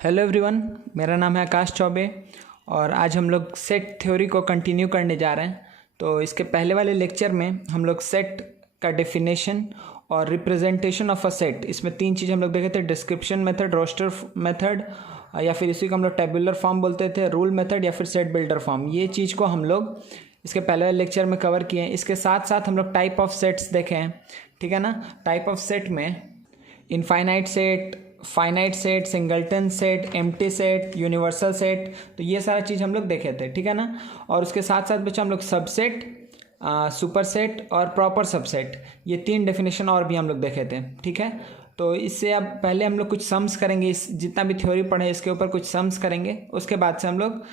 Hello everyone, मेरा नाम है आकाश चौबे और आज हम लोग सेट थ्योरी को कंटिन्यू करने जा रहे हैं। तो इसके पहले वाले लेक्चर में हम लोग सेट का डेफिनेशन और रिप्रेजेंटेशन ऑफ अ सेट, इसमें तीन चीज़ हम लोग देखे थे। डिस्क्रिप्शन मेथड, रोस्टर मेथड या फिर इसी को हम लोग टेबुलर फॉर्म बोलते थे, रूल मेथड या फिर सेट बिल्डर फॉर्म। ये चीज़ को हम लोग इसके पहले वाले लेक्चर में कवर किए हैं। इसके साथ साथ हम लोग टाइप ऑफ सेट्स देखे हैं, ठीक है ना। टाइप ऑफ सेट में infinite set, finite set, singleton set, empty set, universal set, तो ये सारा चीज़ हम लोग देखे थे, ठीक है ना। और उसके साथ साथ बच्चा हम लोग सबसेट, सुपर सेट और प्रॉपर सबसेट, ये तीन डेफिनेशन और भी हम लोग देखे थे, ठीक है। तो इससे अब पहले हम लोग कुछ सम्स करेंगे, इस जितना भी थ्योरी पढ़े इसके ऊपर कुछ सम्स करेंगे। उसके बाद से हम लोग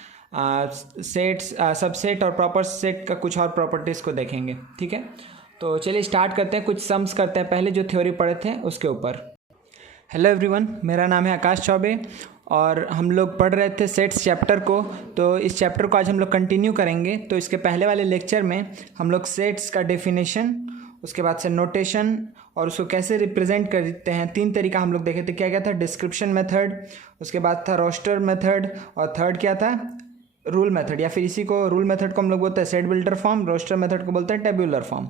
सेट्स, सबसेट और प्रॉपर सेट का कुछ और प्रॉपर्टीज़ को देखेंगे, ठीक है। तो चलिए स्टार्ट करते हैं, कुछ सम्स करते हैं पहले जो थ्योरी पढ़े थे उसके ऊपर। हेलो एवरीवन, मेरा नाम है आकाश चौबे और हम लोग पढ़ रहे थे सेट्स चैप्टर को। तो इस चैप्टर को आज हम लोग कंटिन्यू करेंगे। तो इसके पहले वाले लेक्चर में हम लोग सेट्स का डेफिनेशन, उसके बाद से नोटेशन और उसको कैसे रिप्रेजेंट करते हैं, तीन तरीका हम लोग देखे थे। क्या क्या था? डिस्क्रिप्शन मेथड, उसके बाद था रोस्टर मेथड और थर्ड क्या था? रूल मेथड, या फिर इसी को रूल मेथड को हम लोग बोलते हैं set builder form, roster method को बोलते हैं टेबुलर फॉर्म,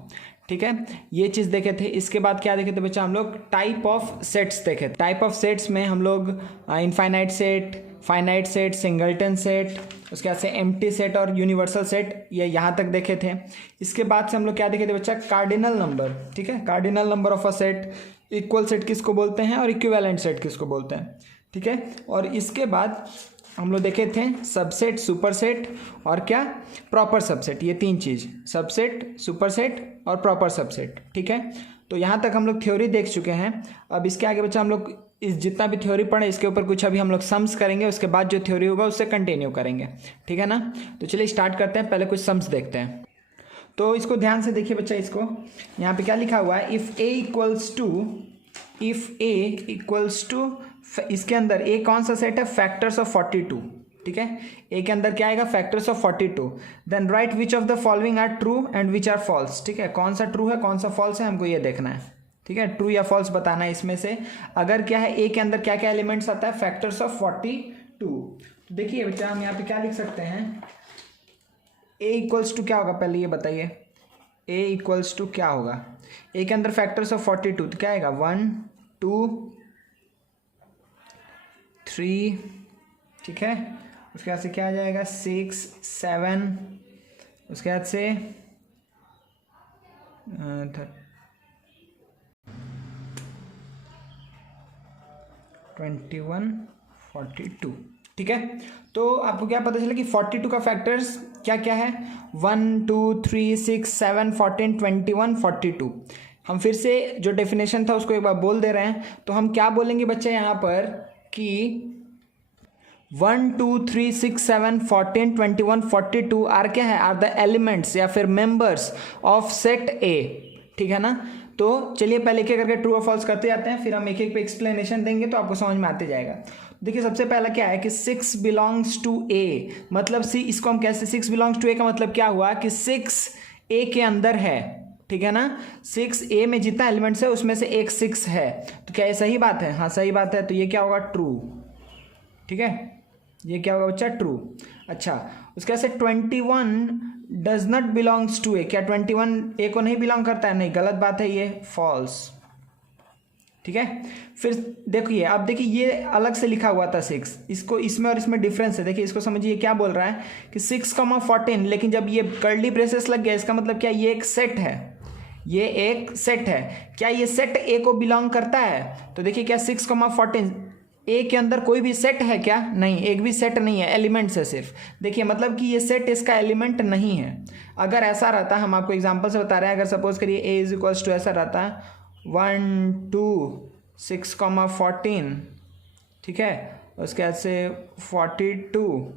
ठीक है। ये चीज़ देखे थे। इसके बाद क्या देखे थे बच्चा? हम लोग टाइप ऑफ सेट्स देखे। टाइप ऑफ सेट्स में हम लोग infinite set, finite set, singleton set, उसके बाद से एम्प्टी सेट और यूनिवर्सल सेट, ये यहाँ तक देखे थे। इसके बाद से हम लोग क्या देखे थे बच्चा? कार्डिनल नंबर, ठीक है। Cardinal number of a set, equal set किसको बोलते हैं और इक्विवेलेंट सेट किसको बोलते हैं, ठीक है। और इसके बाद हम लोग देखे थे सबसेट, सुपरसेट और क्या? Proper subset. ये तीन चीज़, सबसेट, सुपरसेट और प्रॉपर सबसेट, ठीक है। तो यहाँ तक हम लोग थ्योरी देख चुके हैं। अब इसके आगे बच्चा हम लोग इस जितना भी थ्योरी पढ़े इसके ऊपर कुछ अभी हम लोग सम्स करेंगे, उसके बाद जो थ्योरी होगा उससे कंटिन्यू करेंगे, ठीक है ना। तो चलिए स्टार्ट करते हैं, पहले कुछ सम्स देखते हैं। तो इसको ध्यान से देखिए बच्चा, इसको यहाँ पे क्या लिखा हुआ है? इफ़ ए इक्वल्स टू, इसके अंदर ए कौन सा सेट है? फैक्टर्स ऑफ 42, ठीक है। ए के अंदर क्या आएगा? Factors of 42। Then write which of the following are true and which are false, ठीक है। कौन सा ट्रू है, कौन सा फॉल्स है, हमको ये देखना है, ठीक है। ट्रू या फॉल्स बताना है इसमें से। अगर क्या है, ए के अंदर क्या क्या एलिमेंट्स आता है? Factors of 42। तो देखिए बच्चा, हम यहाँ पे क्या लिख सकते हैं? ए इक्वल्स टू क्या होगा, पहले ये बताइए। ए इक्वल्स टू क्या होगा? ए के अंदर फैक्टर्स ऑफ 42, तो क्या आएगा? 1 2 3, ठीक है। उसके बाद से क्या आ जाएगा? 6 7, उसके बाद से 21 42, ठीक है। तो आपको क्या पता चला कि 42 का फैक्टर्स क्या क्या है? 1 2 3 6 7 14 21 42। हम फिर से जो डेफिनेशन था उसको एक बार बोल दे रहे हैं। तो हम क्या बोलेंगे बच्चे यहाँ पर कि 1 2 3 6 7 14 21 42 आर क्या है? आर द एलिमेंट्स या फिर मेंबर्स ऑफ सेट ए, ठीक है ना। तो चलिए पहले एक एक करके ट्रू और फॉल्स करते जाते हैं, फिर हम एक एक पे एक्सप्लेनेशन देंगे तो आपको समझ में आते जाएगा। देखिए सबसे पहला क्या है कि 6 बिलोंग्स टू ए, मतलब सी, इसको हम कैसे? 6 बिलोंग्स टू ए का मतलब क्या हुआ कि 6 ए के अंदर है, ठीक है ना। 6 ए में जितना एलिमेंट्स है उसमें से एक 6 है। तो क्या ये सही बात है? हाँ सही बात है। तो ये क्या होगा? ट्रू, ठीक है। ये क्या होगा बच्चा? ट्रू। अच्छा, उसके से 21 डज नॉट बिलोंग्स टू ए, क्या 21 ए को नहीं बिलोंग करता है? नहीं, गलत बात है, ये फॉल्स, ठीक है। फिर देखिए, अब देखिए ये अलग से लिखा हुआ था 6, इसको इसमें और इसमें डिफरेंस है। देखिए इसको समझिए, क्या बोल रहा है कि 6,14, लेकिन जब ये कर्ली ब्रेसेस लग गया इसका मतलब क्या? ये एक सेट है, ये एक सेट है। क्या ये सेट ए को बिलोंग करता है? तो देखिए क्या 6,14 ए के अंदर कोई भी सेट है क्या? नहीं, एक भी सेट नहीं है, एलिमेंट्स है सिर्फ। देखिए मतलब कि ये सेट इसका एलिमेंट नहीं है। अगर ऐसा रहता, हम आपको एग्जांपल से बता रहे हैं, अगर सपोज करिए ए इज इक्वल्स टू ऐसा रहता 1 2 6,14, ठीक है, उसके बाद से 42,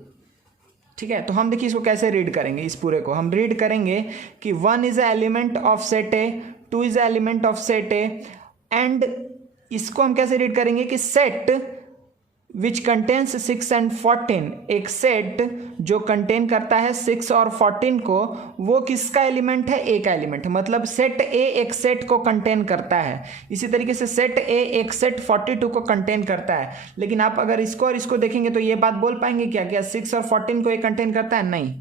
ठीक है। तो हम देखिए इसको कैसे रीड करेंगे, इस पूरे को हम रीड करेंगे कि 1 is a element of set A, 2 is a element of set A, and इसको हम कैसे रीड करेंगे कि सेट विच कंटेन्स 6 and 14, एक सेट जो कंटेन करता है 6 और 14 को, वो किसका एलिमेंट है? ए का एलिमेंट है। मतलब सेट ए एक सेट को कंटेन करता है। इसी तरीके से सेट ए एक सेट 42 को कंटेन करता है। लेकिन आप अगर इसको और इसको देखेंगे तो ये बात बोल पाएंगे क्या, क्या 6 और 14 को ए कंटेन करता है? नहीं,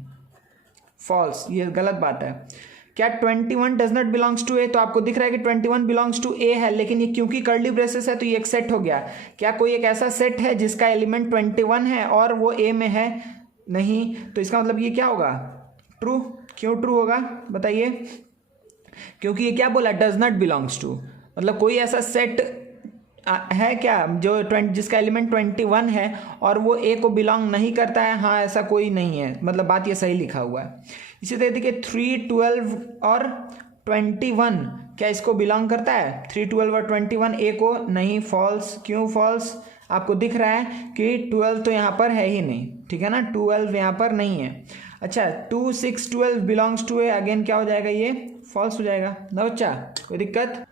फॉल्स, ये गलत बात है। क्या 21 डज नॉट बिलोंग्स टू ए? तो आपको दिख रहा है कि 21 बिलोंग्स टू ए है, लेकिन ये क्योंकि कर्ली ब्रेसेस है तो ये एक सेट हो गया। क्या कोई एक ऐसा सेट है जिसका एलिमेंट 21 है और वो ए में है? नहीं। तो इसका मतलब ये क्या होगा? ट्रू। क्यों ट्रू होगा बताइए? क्योंकि ये क्या बोला? Does not belongs to. मतलब कोई ऐसा सेट है क्या जो जिसका एलिमेंट 21 है और वो ए को बिलोंग नहीं करता है? हाँ, ऐसा कोई नहीं है। मतलब बात ये सही लिखा हुआ है। इसी तरह देखिए 3, 12 और 21 क्या इसको बिलोंग करता है? 3, 12 और 21 ए को? नहीं, फॉल्स। क्यों फॉल्स? आपको दिख रहा है कि 12 तो यहाँ पर है ही नहीं, ठीक है ना, 12 यहाँ पर नहीं है। अच्छा, 2, 6, 12 बिलोंग्स टू ए, अगेन क्या हो जाएगा? ये फॉल्स हो जाएगा ना बच्चा, कोई दिक्कत?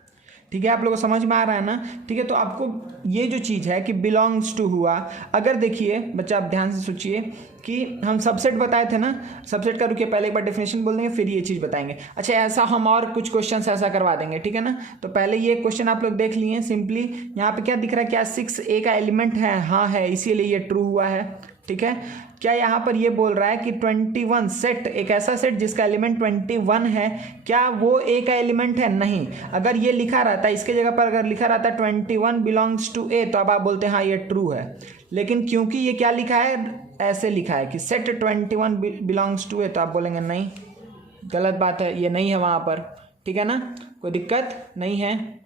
ठीक है, आप लोगों को समझ में आ रहा है ना? ठीक है, तो आपको ये जो चीज़ है कि बिलोंग्स टू हुआ, अगर देखिए बच्चा आप ध्यान से सोचिए कि हम सबसेट बताए थे ना, सबसेट का रुकिए पहले एक बार डेफिनेशन बोल देंगे फिर ये चीज़ बताएंगे। अच्छा, ऐसा हम और कुछ क्वेश्चन ऐसा करवा देंगे, ठीक है ना। तो पहले ये क्वेश्चन आप लोग देख लिए सिंपली। यहाँ पे क्या दिख रहा है? क्या 6 ए का एलिमेंट है? हाँ है, इसीलिए ये ट्रू हुआ है, ठीक है। क्या यहाँ पर ये बोल रहा है कि 21 सेट, एक ऐसा सेट जिसका एलिमेंट 21 है, क्या वो ए का एलिमेंट है? नहीं। अगर ये लिखा रहता, इसके जगह पर अगर लिखा रहता 21 बिलोंग्स टू ए, तो अब आप बोलते हैं हाँ ये ट्रू है। लेकिन क्योंकि ये क्या लिखा है? ऐसे लिखा है कि सेट 21 बिलोंग्स टू ए, तो आप बोलेंगे नहीं, गलत बात है, ये नहीं है वहाँ पर, ठीक है ना, कोई दिक्कत नहीं है।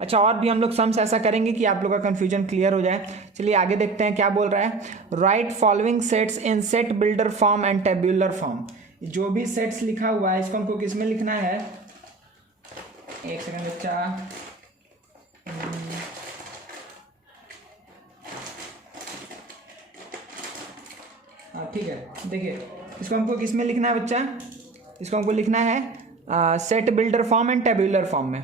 अच्छा, और भी हम लोग सम्स ऐसा करेंगे कि आप लोग का कन्फ्यूजन क्लियर हो जाए। चलिए आगे देखते हैं क्या बोल रहा है। Right following sets in set builder form and tabular form. जो भी सेट्स लिखा हुआ है इसको हमको किस में लिखना है? एक सेकंड बच्चा, हाँ ठीक है, देखिए इसको हमको किस में लिखना है बच्चा? इसको हमको लिखना है set builder form and tabular form में।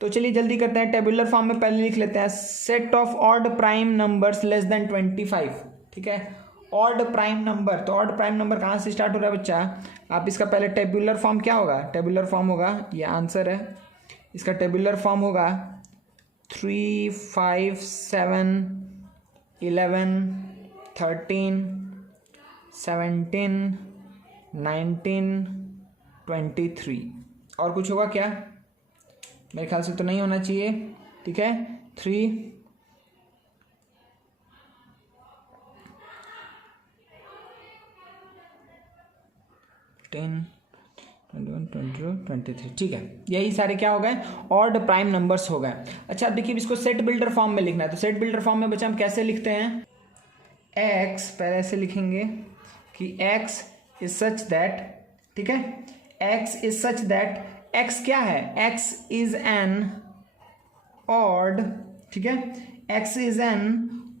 तो चलिए जल्दी करते हैं। टेबुलर फॉर्म में पहले लिख लेते हैं set of odd prime numbers less than 25, ठीक है। ऑड प्राइम नंबर, तो ऑड प्राइम नंबर कहाँ से स्टार्ट हो रहा है बच्चा? आप इसका पहले टेबुलर फॉर्म क्या होगा? टेबुलर फॉर्म होगा, ये आंसर है, इसका टेबुलर फॉर्म होगा 3, 5, 7, 11, 13, 17, 19, 23। और कुछ होगा क्या? मेरे ख्याल से तो नहीं होना चाहिए, ठीक है। 3, 10, 21, 22, 23, ठीक है। यही सारे क्या हो गए? ऑड प्राइम नंबर्स हो गए। अच्छा देखिए इसको सेट बिल्डर फॉर्म में लिखना है। तो सेट बिल्डर फॉर्म में बच्चा हम कैसे लिखते हैं? x पहले ऐसे लिखेंगे कि x इज सच दैट, ठीक है, x is such that, x क्या है? x इज एन ऑड, ठीक है, x इज एन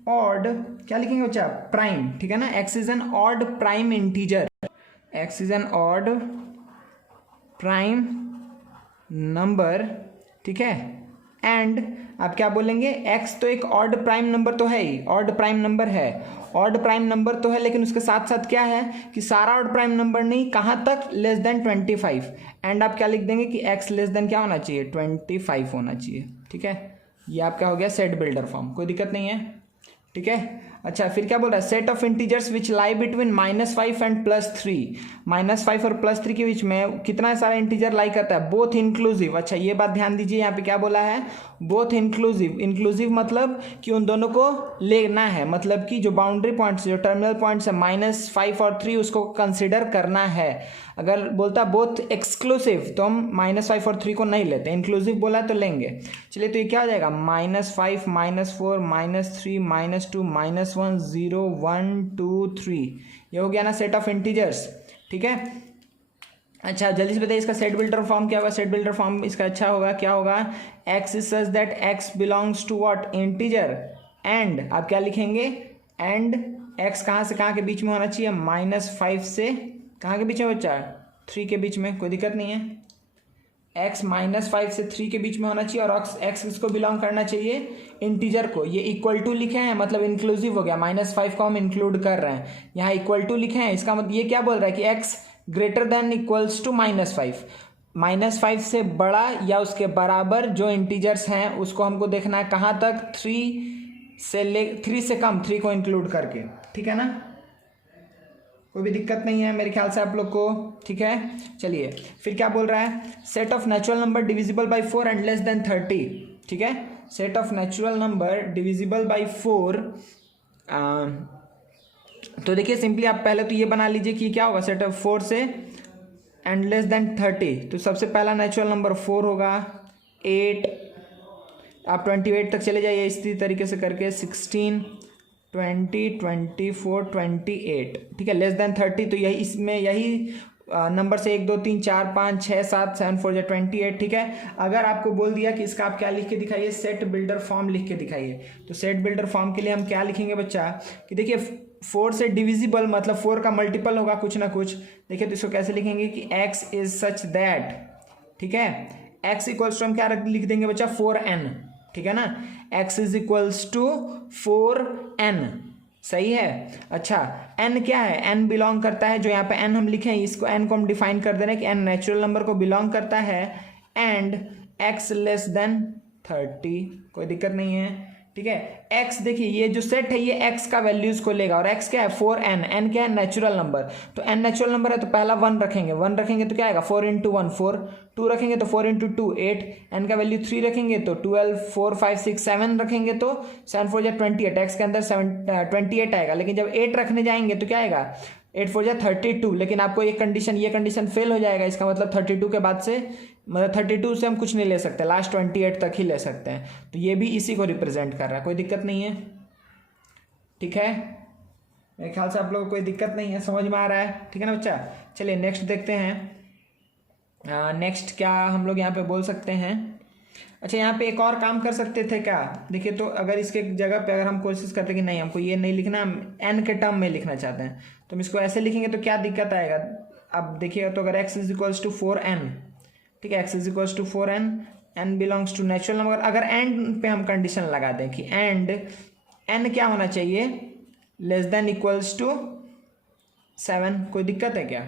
ऑड, क्या लिखेंगे बच्चा? प्राइम, ठीक है ना। x is an odd prime integer, x is an odd prime number, ठीक है। एंड आप क्या बोलेंगे? x तो एक ऑड प्राइम नंबर तो है ही, ऑड प्राइम नंबर है, ऑड प्राइम नंबर तो है, लेकिन उसके साथ साथ क्या है कि सारा ऑड प्राइम नंबर नहीं, कहाँ तक? Less than 25। एंड आप क्या लिख देंगे कि x लेस देन क्या होना चाहिए? 25 होना चाहिए, ठीक है। ये आपका हो गया सेट बिल्डर फॉर्म, कोई दिक्कत नहीं है, ठीक है। अच्छा फिर क्या बोल रहा है? Set of integers which lie between -5 and +3। -5 और +3 के बीच में कितना सारा इंटीजर लाई करता है? Both inclusive. अच्छा ये बात ध्यान दीजिए, यहाँ पे क्या बोला है? Both inclusive. इंक्लूसिव मतलब कि उन दोनों को लेना है, मतलब कि जो बाउंड्री पॉइंट्स, जो टर्मिनल पॉइंट्स है -5 और 3, उसको कंसिडर करना है। अगर बोलता बोथ एक्सक्लूसिव तो हम -5 और 3 को नहीं लेते, इंक्लूसिव बोला तो लेंगे। चलिए तो ये क्या हो जाएगा? -5, -4, -3, -2, -1, 0, 1, 2, 3। ये हो गया ना सेट ऑफ इंटीजर्स, ठीक है। अच्छा जल्दी से बताइए इसका सेट बिल्डर फॉर्म क्या होगा? सेट बिल्डर फॉर्म इसका अच्छा होगा, क्या होगा? x is such that x belongs to what? Integer. And आप क्या लिखेंगे? एंड x कहाँ से कहाँ के बीच में होना चाहिए? -5 से कहाँ के बीच में बच्चा? 3 के बीच में, कोई दिक्कत नहीं है, x -5 से 3 के बीच में होना चाहिए, और x किसको बिलोंग करना चाहिए, इंटीजर को। ये इक्वल टू लिखे हैं मतलब इंक्लूसिव हो गया, -5 को हम इंक्लूड कर रहे हैं, यहाँ इक्वल टू लिखे हैं, इसका मतलब ये क्या बोल रहा है कि x greater than equals to -5, -5 से बड़ा या उसके बराबर जो इंटीजर्स हैं उसको हमको देखना है कहाँ तक, 3 से कम, 3 को इंक्लूड करके, ठीक है ना। कोई भी दिक्कत नहीं है मेरे ख्याल से आप लोग को, ठीक है। चलिए फिर क्या बोल रहा है, set of natural number divisible by 4 and less than 30, ठीक है। Set of natural number divisible by 4, तो देखिए सिंपली आप पहले तो ये बना लीजिए कि क्या होगा, सेट ऑफ 4 से एंड लेस देन 30, तो सबसे पहला नेचुरल नंबर 4 होगा, 8, आप 28 तक चले जाइए इसी तरीके से करके, 16, 20, 24, 28, ठीक है, लेस देन 30, तो यही इसमें यही नंबर से 1 2 3 4 5 6 7 7 4 या 28, ठीक है। अगर आपको बोल दिया कि इसका आप क्या लिख के दिखाइए, सेट बिल्डर फॉर्म लिख के दिखाइए, तो सेट बिल्डर फॉर्म के लिए हम क्या लिखेंगे बच्चा, कि देखिए 4 से डिविजिबल मतलब 4 का मल्टीपल होगा कुछ ना कुछ, देखिए तो इसको कैसे लिखेंगे कि x इज सच दैट, ठीक है, x इक्वल्स टू हम क्या लिख देंगे बच्चा, 4n, ठीक है ना, x is equals to 4n, सही है। अच्छा n क्या है, n बिलोंग करता है, जो यहाँ पे n हम लिखे हैं इसको, n को हम डिफाइन कर दे रहे हैं कि n नेचुरल नंबर को बिलोंग करता है एंड x लेस देन 30, कोई दिक्कत नहीं है, ठीक है। x देखिए ये जो सेट है ये x का वैल्यूज को लेगा, और x क्या है 4n, n क्या है नेचुरल नंबर, तो n नेचुरल नंबर है तो पहला 1 रखेंगे, 1 रखेंगे तो क्या आएगा 4 × 1 4, 2 रखेंगे तो 4 × 2 8, n का वैल्यू 3 रखेंगे तो 12, 4 5 6 7 रखेंगे तो 7 4 28, x के अंदर 28 आएगा, लेकिन जब 8 रखने जाएंगे तो क्या आएगा 8 4 32, लेकिन आपको ये कंडीशन फेल हो जाएगा, इसका मतलब 32 के बाद से मतलब 32 से हम कुछ नहीं ले सकते, लास्ट 28 तक ही ले सकते हैं, तो ये भी इसी को रिप्रेजेंट कर रहा है, कोई दिक्कत नहीं है, ठीक है। मेरे ख्याल से आप लोगों को कोई दिक्कत नहीं है, समझ में आ रहा है, ठीक है ना बच्चा। चलिए नेक्स्ट देखते हैं, नेक्स्ट क्या हम लोग यहाँ पे बोल सकते हैं। अच्छा यहाँ पे एक और काम कर सकते थे क्या, देखिए तो अगर इसके जगह पे अगर हम कोशिश करते कि नहीं हमको ये नहीं लिखना, हम n के टर्म में लिखना चाहते हैं, तो हम इसको ऐसे लिखेंगे तो क्या दिक्कत आएगा, अब देखिएगा तो अगर x is equals to 4n, ठीक है, x is equals to 4n, n belongs to natural number, अगर एंड पे हम कंडीशन लगा दें कि एंड n क्या होना चाहिए, लेस देन इक्वल्स टू 7, कोई दिक्कत है क्या।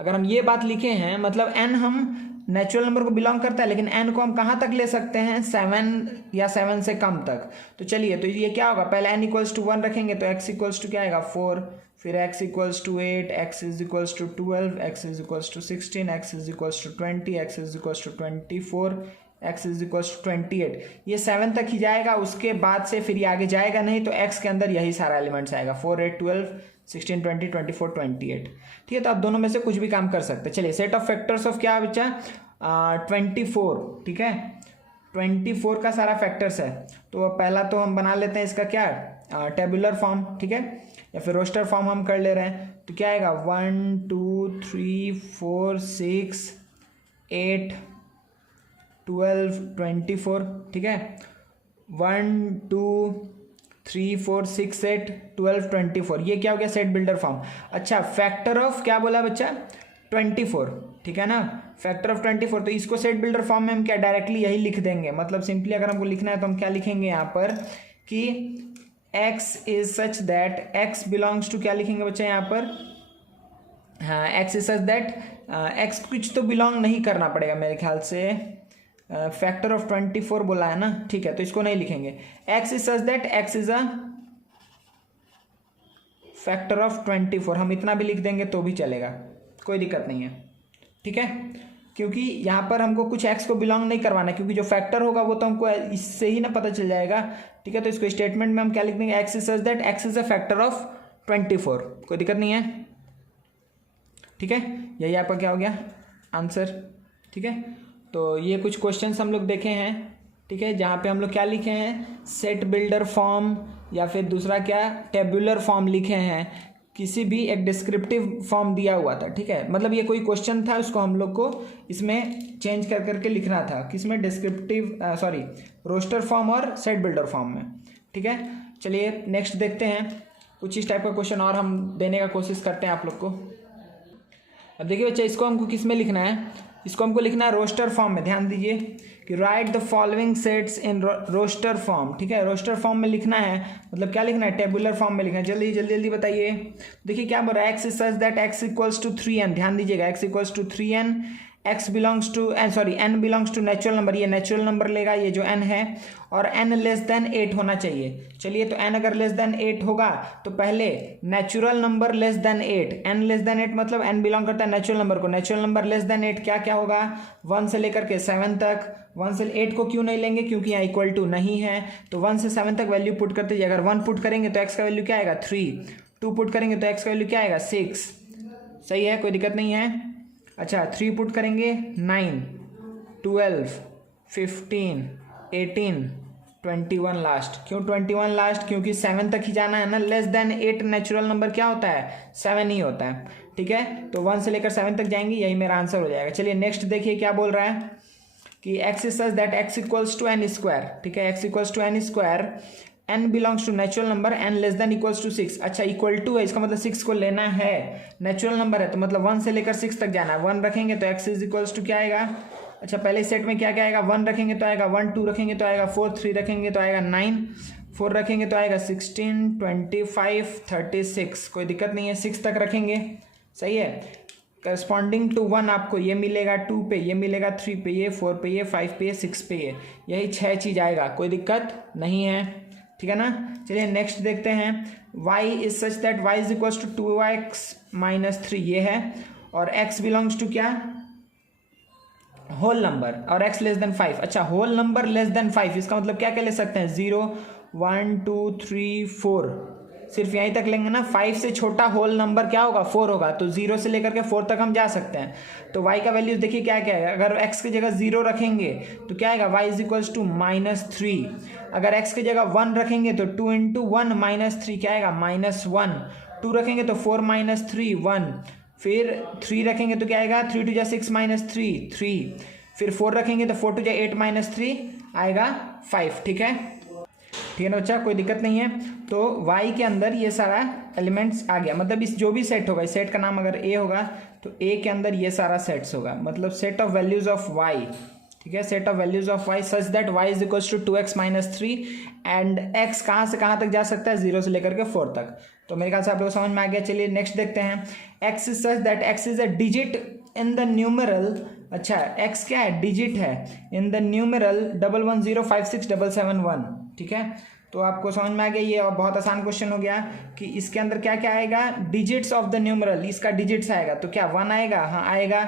अगर हम ये बात लिखे हैं मतलब n हम नेचुरल नंबर को बिलोंग करता है, लेकिन n को हम कहाँ तक ले सकते हैं, 7 या 7 से कम तक, तो चलिए तो ये क्या होगा, पहले n इक्वल्स टू 1 रखेंगे तो x इक्वल्स टू क्या आएगा 4, फिर x equals to 8, x is equals to 12, x is equals to 16, x is equals to 20, x is equals to 24, x is equals to 28, ये 7 तक ही जाएगा, उसके बाद से फिर ये आगे जाएगा नहीं, तो x के अंदर यही सारा एलिमेंट्स आएगा, 4 8 12 16 20 24 28, ठीक है। तो आप दोनों में से कुछ भी काम कर सकते हैं। चलिए सेट ऑफ फैक्टर्स ऑफ क्या बच्चा, 24, ठीक है, 24 का सारा फैक्टर्स है, तो पहला तो हम बना लेते हैं इसका क्या, टेबुलर फॉर्म, ठीक है, या फिर रोस्टर फॉर्म हम कर ले रहे हैं, तो क्या आएगा 1 2 3 4 6 8 12 24, ठीक है, 1 2 3 4 6 8 12 24, ये क्या हो गया सेट बिल्डर फॉर्म। अच्छा फैक्टर ऑफ क्या बोला बच्चा 24, ठीक है ना, फैक्टर ऑफ 24, तो इसको सेट बिल्डर फॉर्म में हम क्या डायरेक्टली यही लिख देंगे, मतलब सिंपली अगर हमको लिखना है तो हम क्या लिखेंगे यहाँ पर कि x is such that, x belongs to क्या लिखेंगे बच्चा यहाँ पर, हाँ x is such that, x कुछ तो बिलोंग नहीं करना पड़ेगा मेरे ख्याल से, फैक्टर ऑफ 24 बोला है ना, ठीक है, तो इसको नहीं लिखेंगे, x is such that x is a factor of 24, हम इतना भी लिख देंगे तो भी चलेगा, कोई दिक्कत नहीं है, ठीक है, क्योंकि यहाँ पर हमको कुछ x को बिलोंग नहीं करवाना, क्योंकि जो फैक्टर होगा वो तो हमको इससे ही ना पता चल जाएगा, ठीक है। तो इसको स्टेटमेंट में हम क्या लिख देंगे, x is such that x is a factor of 24, कोई दिक्कत नहीं है, ठीक है, यही आपका क्या हो गया आंसर, ठीक है। तो ये कुछ क्वेश्चंस हम लोग देखे हैं, ठीक है, जहाँ पे हम लोग क्या लिखे हैं, सेट बिल्डर फॉर्म या फिर दूसरा क्या टेबुलर फॉर्म लिखे हैं, किसी भी एक डिस्क्रिप्टिव फॉर्म दिया हुआ था, ठीक है, मतलब ये कोई क्वेश्चन था उसको हम लोग को इसमें चेंज कर करके लिखना था, किसमें डिस्क्रिप्टिव रोस्टर फॉर्म और सेट बिल्डर फॉर्म में, ठीक है। चलिए नेक्स्ट देखते हैं, कुछ इस टाइप का क्वेश्चन और हम देने का कोशिश करते हैं आप लोग को। अब देखिए बच्चा इसको हमको किस में लिखना है, इसको हमको लिखना है रोस्टर फॉर्म में। ध्यान दीजिए कि write the following sets in roster form. ठीक है, रोस्टर फॉर्म में लिखना है, मतलब क्या लिखना है, टेबुलर फॉर्म में लिखना है। जल्दी जल्दी जल्दी बताइए। देखिए क्या बोल रहा है, x is such that x equals to 3n। ध्यान दीजिएगा, x equals to 3n, x belongs to n belongs to natural number. ये नेचुरल नंबर लेगा, ये जो n है, और n लेस देन 8 होना चाहिए। चलिए, तो n अगर लेस देन 8 होगा तो पहले natural number less than 8, n less then 8 मतलब n बिलोंग करता है नेचुरल नंबर को। नेचुरल नंबर लेस देन 8 क्या क्या होगा, 1 से लेकर के 7 तक। 1 से 8 को क्यों नहीं लेंगे, क्योंकि यहाँ इक्वल टू नहीं है, तो 1 से 7 तक वैल्यू पुट करते जाइए। अगर 1 पुट करेंगे तो x का वैल्यू क्या आएगा, 3। 2 पुट करेंगे तो x का वैल्यू क्या आएगा, 6। सही है, कोई दिक्कत नहीं है। अच्छा, 3 पुट करेंगे 9, 12, 15, 18, 21 लास्ट। क्यों 21 लास्ट, क्योंकि 7 तक ही जाना है ना। लेस देन 8 नेचुरल नंबर क्या होता है, 7 ही होता है। ठीक है, तो 1 से लेकर 7 तक जाएंगे, यही मेरा आंसर हो जाएगा। चलिए नेक्स्ट देखिए क्या बोल रहा है कि x is such that x equals to n square. ठीक है, x equals to n square, n belongs to natural number, n less than equals to 6। अच्छा, इक्वल टू है, इसका मतलब 6 को लेना है। नेचुरल नंबर है तो मतलब 1 से लेकर 6 तक जाना है। 1 रखेंगे तो x इज इक्वल्स टू क्या आएगा, अच्छा पहले सेट में क्या क्या आएगा, 1 रखेंगे तो आएगा 1, 2 रखेंगे तो आएगा 4, 3 रखेंगे तो आएगा 9, 4 रखेंगे तो आएगा 16, 25, 36। कोई दिक्कत नहीं है, 6 तक रखेंगे। सही है, करस्पॉन्डिंग टू 1 आपको ये मिलेगा 2 पे, ये मिलेगा 3 पे, ये 4 पे, ये 5 पे, ये 6 पे, ये यही 6 चीज़ आएगा। कोई दिक्कत नहीं है, ठीक है ना। चलिए नेक्स्ट देखते हैं। y is such that y is equals to 2x minus 3, ये है, और x बिलोंग्स टू क्या, होल नंबर, और x लेस देन 5। अच्छा, होल नंबर लेस देन 5, इसका मतलब क्या क्या ले सकते हैं, 0, 1, 2, 3, 4, सिर्फ यहीं तक लेंगे ना। 5 से छोटा होल नंबर क्या होगा, 4 होगा, तो 0 से लेकर के 4 तक हम जा सकते हैं। तो y का वैल्यूज देखिए क्या क्या है। अगर x की जगह 0 रखेंगे तो क्या आएगा, y इज इक्वल्स टू -3। अगर x की जगह 1 रखेंगे तो 2 इंटू 1 -3 क्या आएगा, -1। 2 रखेंगे तो 4 - 3 1, फिर 3 रखेंगे तो क्या आएगा, 3 2 6 -3 3, फिर 4 रखेंगे तो 4 2 8 -3 आएगा 5। ठीक है, ठीक है ना बच्चा, कोई दिक्कत नहीं है। तो y के अंदर ये सारा एलिमेंट्स आ गया, मतलब इस जो भी सेट होगा, इस सेट का नाम अगर a होगा तो a के अंदर ये सारा सेट्स होगा, मतलब set of values of y। ठीक है, set of values of y such that y is equals to 2x minus 3 and x कहाँ से कहाँ तक जा सकता है, 0 से लेकर के 4 तक। तो मेरे ख्याल से आप लोग समझ में आ गया। चलिए नेक्स्ट देखते हैं। x is such that x is a digit in the numeral. अच्छा, x क्या है, डिजिट है, इन द न्यूमरल 110567771। ठीक है, तो आपको समझ में आ गया ये, और बहुत आसान क्वेश्चन हो गया कि इसके अंदर क्या क्या आएगा, डिजिट्स ऑफ द न्यूमरल, इसका डिजिट्स आएगा तो क्या 1 आएगा, हाँ आएगा।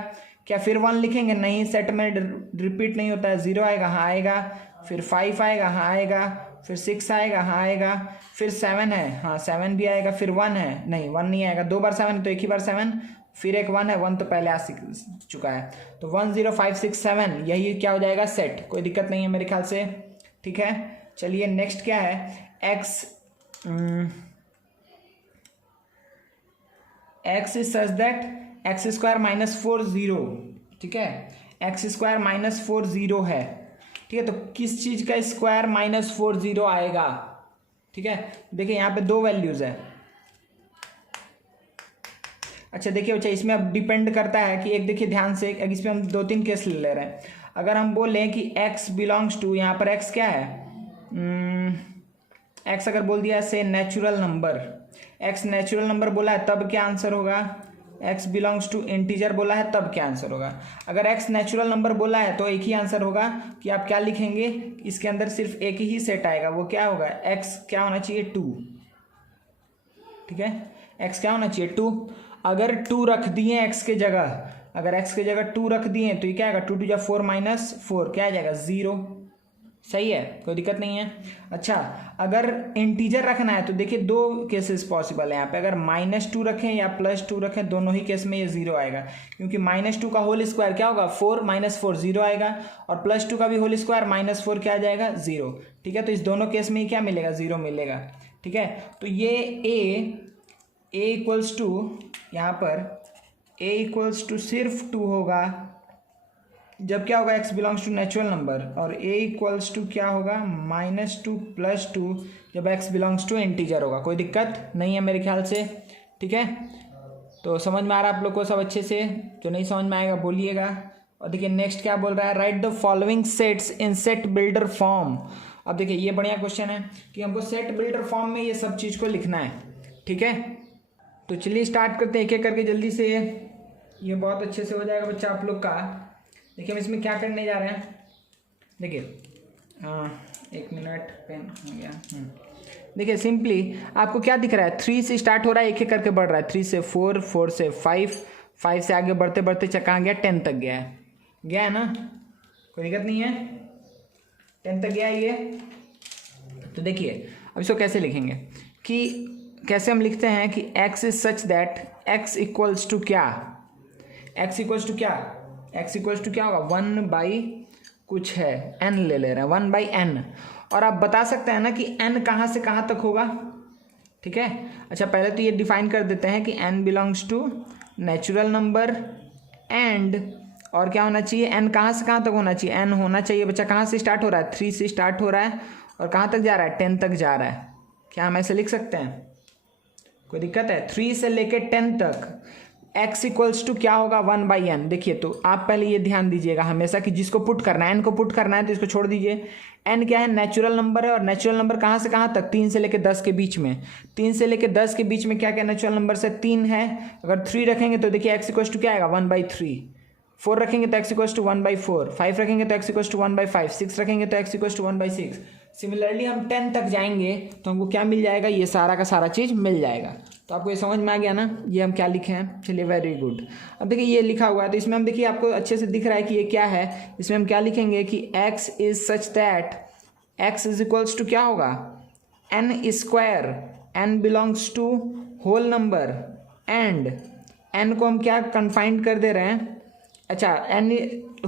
क्या फिर 1 लिखेंगे, नहीं, सेट में रिपीट नहीं होता है। 0 आएगा, हाँ आएगा। फिर 5 आएगा, हाँ आएगा। फिर 6 आएगा, हाँ आएगा। फिर 7 है, हाँ 7 भी आएगा। फिर 1 है, नहीं 1 नहीं आएगा, 2 बार 7 तो एक ही बार 7, फिर एक 1 है, 1 तो पहले आ चुका है। तो 1 0 5 6 7 यही क्या हो जाएगा, सेट। कोई दिक्कत नहीं है मेरे ख्याल से। ठीक है, चलिए नेक्स्ट क्या है, x is such that x square -4 0। ठीक है, एक्स स्क्वायर -4 0 है। ठीक है, तो किस चीज़ का स्क्वायर -4 0 आएगा। ठीक है, देखिए यहाँ पे 2 वैल्यूज़ है। अच्छा देखिए बच्चा, इसमें अब डिपेंड करता है कि एक देखिए ध्यान से, इसमें हम 2-3 केस ले रहे हैं। अगर हम बोलें कि x बिलोंग्स टू, यहाँ पर x क्या है, x अगर बोल दिया से natural number, x natural number बोला है तब क्या आंसर होगा, x बिलोंग्स टू इंटीजर बोला है तब क्या आंसर होगा। अगर x नेचुरल नंबर बोला है तो एक ही आंसर होगा कि आप क्या लिखेंगे, इसके अंदर सिर्फ एक ही सेट आएगा, वो क्या होगा, x क्या होना चाहिए, 2। ठीक है, x क्या होना चाहिए, 2। अगर 2 रख दिए x के जगह, अगर x के जगह 2 रख दिए तो ये क्या आएगा, 2 2 4 -4 क्या आ जाएगा, 0। सही है, कोई दिक्कत नहीं है। अच्छा, अगर इंटीजर रखना है तो देखिए 2 केसेस पॉसिबल है यहाँ पे। अगर -2 रखें या +2 रखें, दोनों ही केस में ये 0 आएगा, क्योंकि -2 का होल स्क्वायर क्या होगा, 4 -4 0 आएगा, और +2 का भी होल स्क्वायर -4 क्या आ जाएगा, 0। ठीक है, तो इस दोनों केस में क्या मिलेगा, 0 मिलेगा। ठीक है, तो ये a इक्वल्स टू, यहाँ पर a इक्वल्स टू सिर्फ 2 होगा जब क्या होगा, x belongs to natural number, और a इक्वल्स टू क्या होगा, -2 + 2 जब x बिलोंग्स टू इंटीजर होगा। कोई दिक्कत नहीं है मेरे ख्याल से। ठीक है, तो समझ में आ रहा है आप लोग को सब अच्छे से। जो नहीं समझ में आएगा बोलिएगा, और देखिए नेक्स्ट क्या बोल रहा है, right the following sets in set builder form. अब देखिए ये बढ़िया क्वेश्चन है कि हमको सेट बिल्डर फॉर्म में ये सब चीज़ को लिखना है, ठीक है। तो चलिए स्टार्ट करते हैं एक एक करके जल्दी से, ये बहुत अच्छे से हो जाएगा बच्चा आप लोग का। देखिए हम इसमें क्या करने जा रहे हैं, देखिए 1 मिनट, पेन हो गया। देखिए सिंपली आपको क्या दिख रहा है, 3 से स्टार्ट हो रहा है, एक एक करके बढ़ रहा है, 3 से 4, 4 से 5, 5 से आगे बढ़ते बढ़ते कहाँ गया, 10 तक गया है ना, कोई दिक्कत नहीं है, 10 तक गया है ये। तो देखिए अब इसको कैसे लिखेंगे, कि कैसे हम लिखते हैं कि x is such that x equals to क्या, x इक्वल्स टू क्या, x इक्वल्स टू क्या होगा 1 बाई कुछ है, n ले रहे हैं 1 बाई n। और आप बता सकते हैं ना कि n कहाँ से कहाँ तक होगा, ठीक है। अच्छा पहले तो ये डिफाइन कर देते हैं कि n belongs to natural number and, और क्या होना चाहिए, n कहाँ से कहाँ तक होना चाहिए, n होना चाहिए बच्चा कहाँ से स्टार्ट हो रहा है, 3 से स्टार्ट हो रहा है और कहाँ तक जा रहा है, 10 तक जा रहा है। क्या हम ऐसे लिख सकते हैं, कोई दिक्कत है, 3 से लेके 10 तक x इक्वल्स टू क्या होगा 1 बाई एन। देखिए तो आप पहले ये ध्यान दीजिएगा हमेशा कि जिसको पुट करना है, n को पुट करना है तो इसको छोड़ दीजिए। n क्या है, नेचुरल नंबर है, और नेचुरल नंबर कहाँ से कहाँ तक, 3 से लेके 10 के बीच में, 3 से लेके 10 के बीच में क्या क्या नेचुरल नंबर से 3 है। अगर 3 रखेंगे तो देखिए x इक्वल्स टू क्या आएगा 1 बाई 3, 4 रखेंगे तो x इक्वल्स टू 1 बाई 4, 5 रखेंगे तो x इक्वल्स टू 1 बाई 5, 6 रखेंगे तो x equals to 1 by 6। Similarly हम 10 तक जाएंगे तो हमको क्या मिल जाएगा, ये सारा का सारा चीज़ मिल जाएगा। तो आपको ये समझ में आ गया ना, ये हम क्या लिखे हैं, चलिए वेरी गुड। अब देखिए ये लिखा हुआ है तो इसमें हम देखिए आपको अच्छे से दिख रहा है कि ये क्या है, इसमें हम क्या लिखेंगे कि x is such that x is equals to क्या होगा n square, n belongs to whole number and n को हम क्या कन्फाइंड कर दे रहे हैं, अच्छा n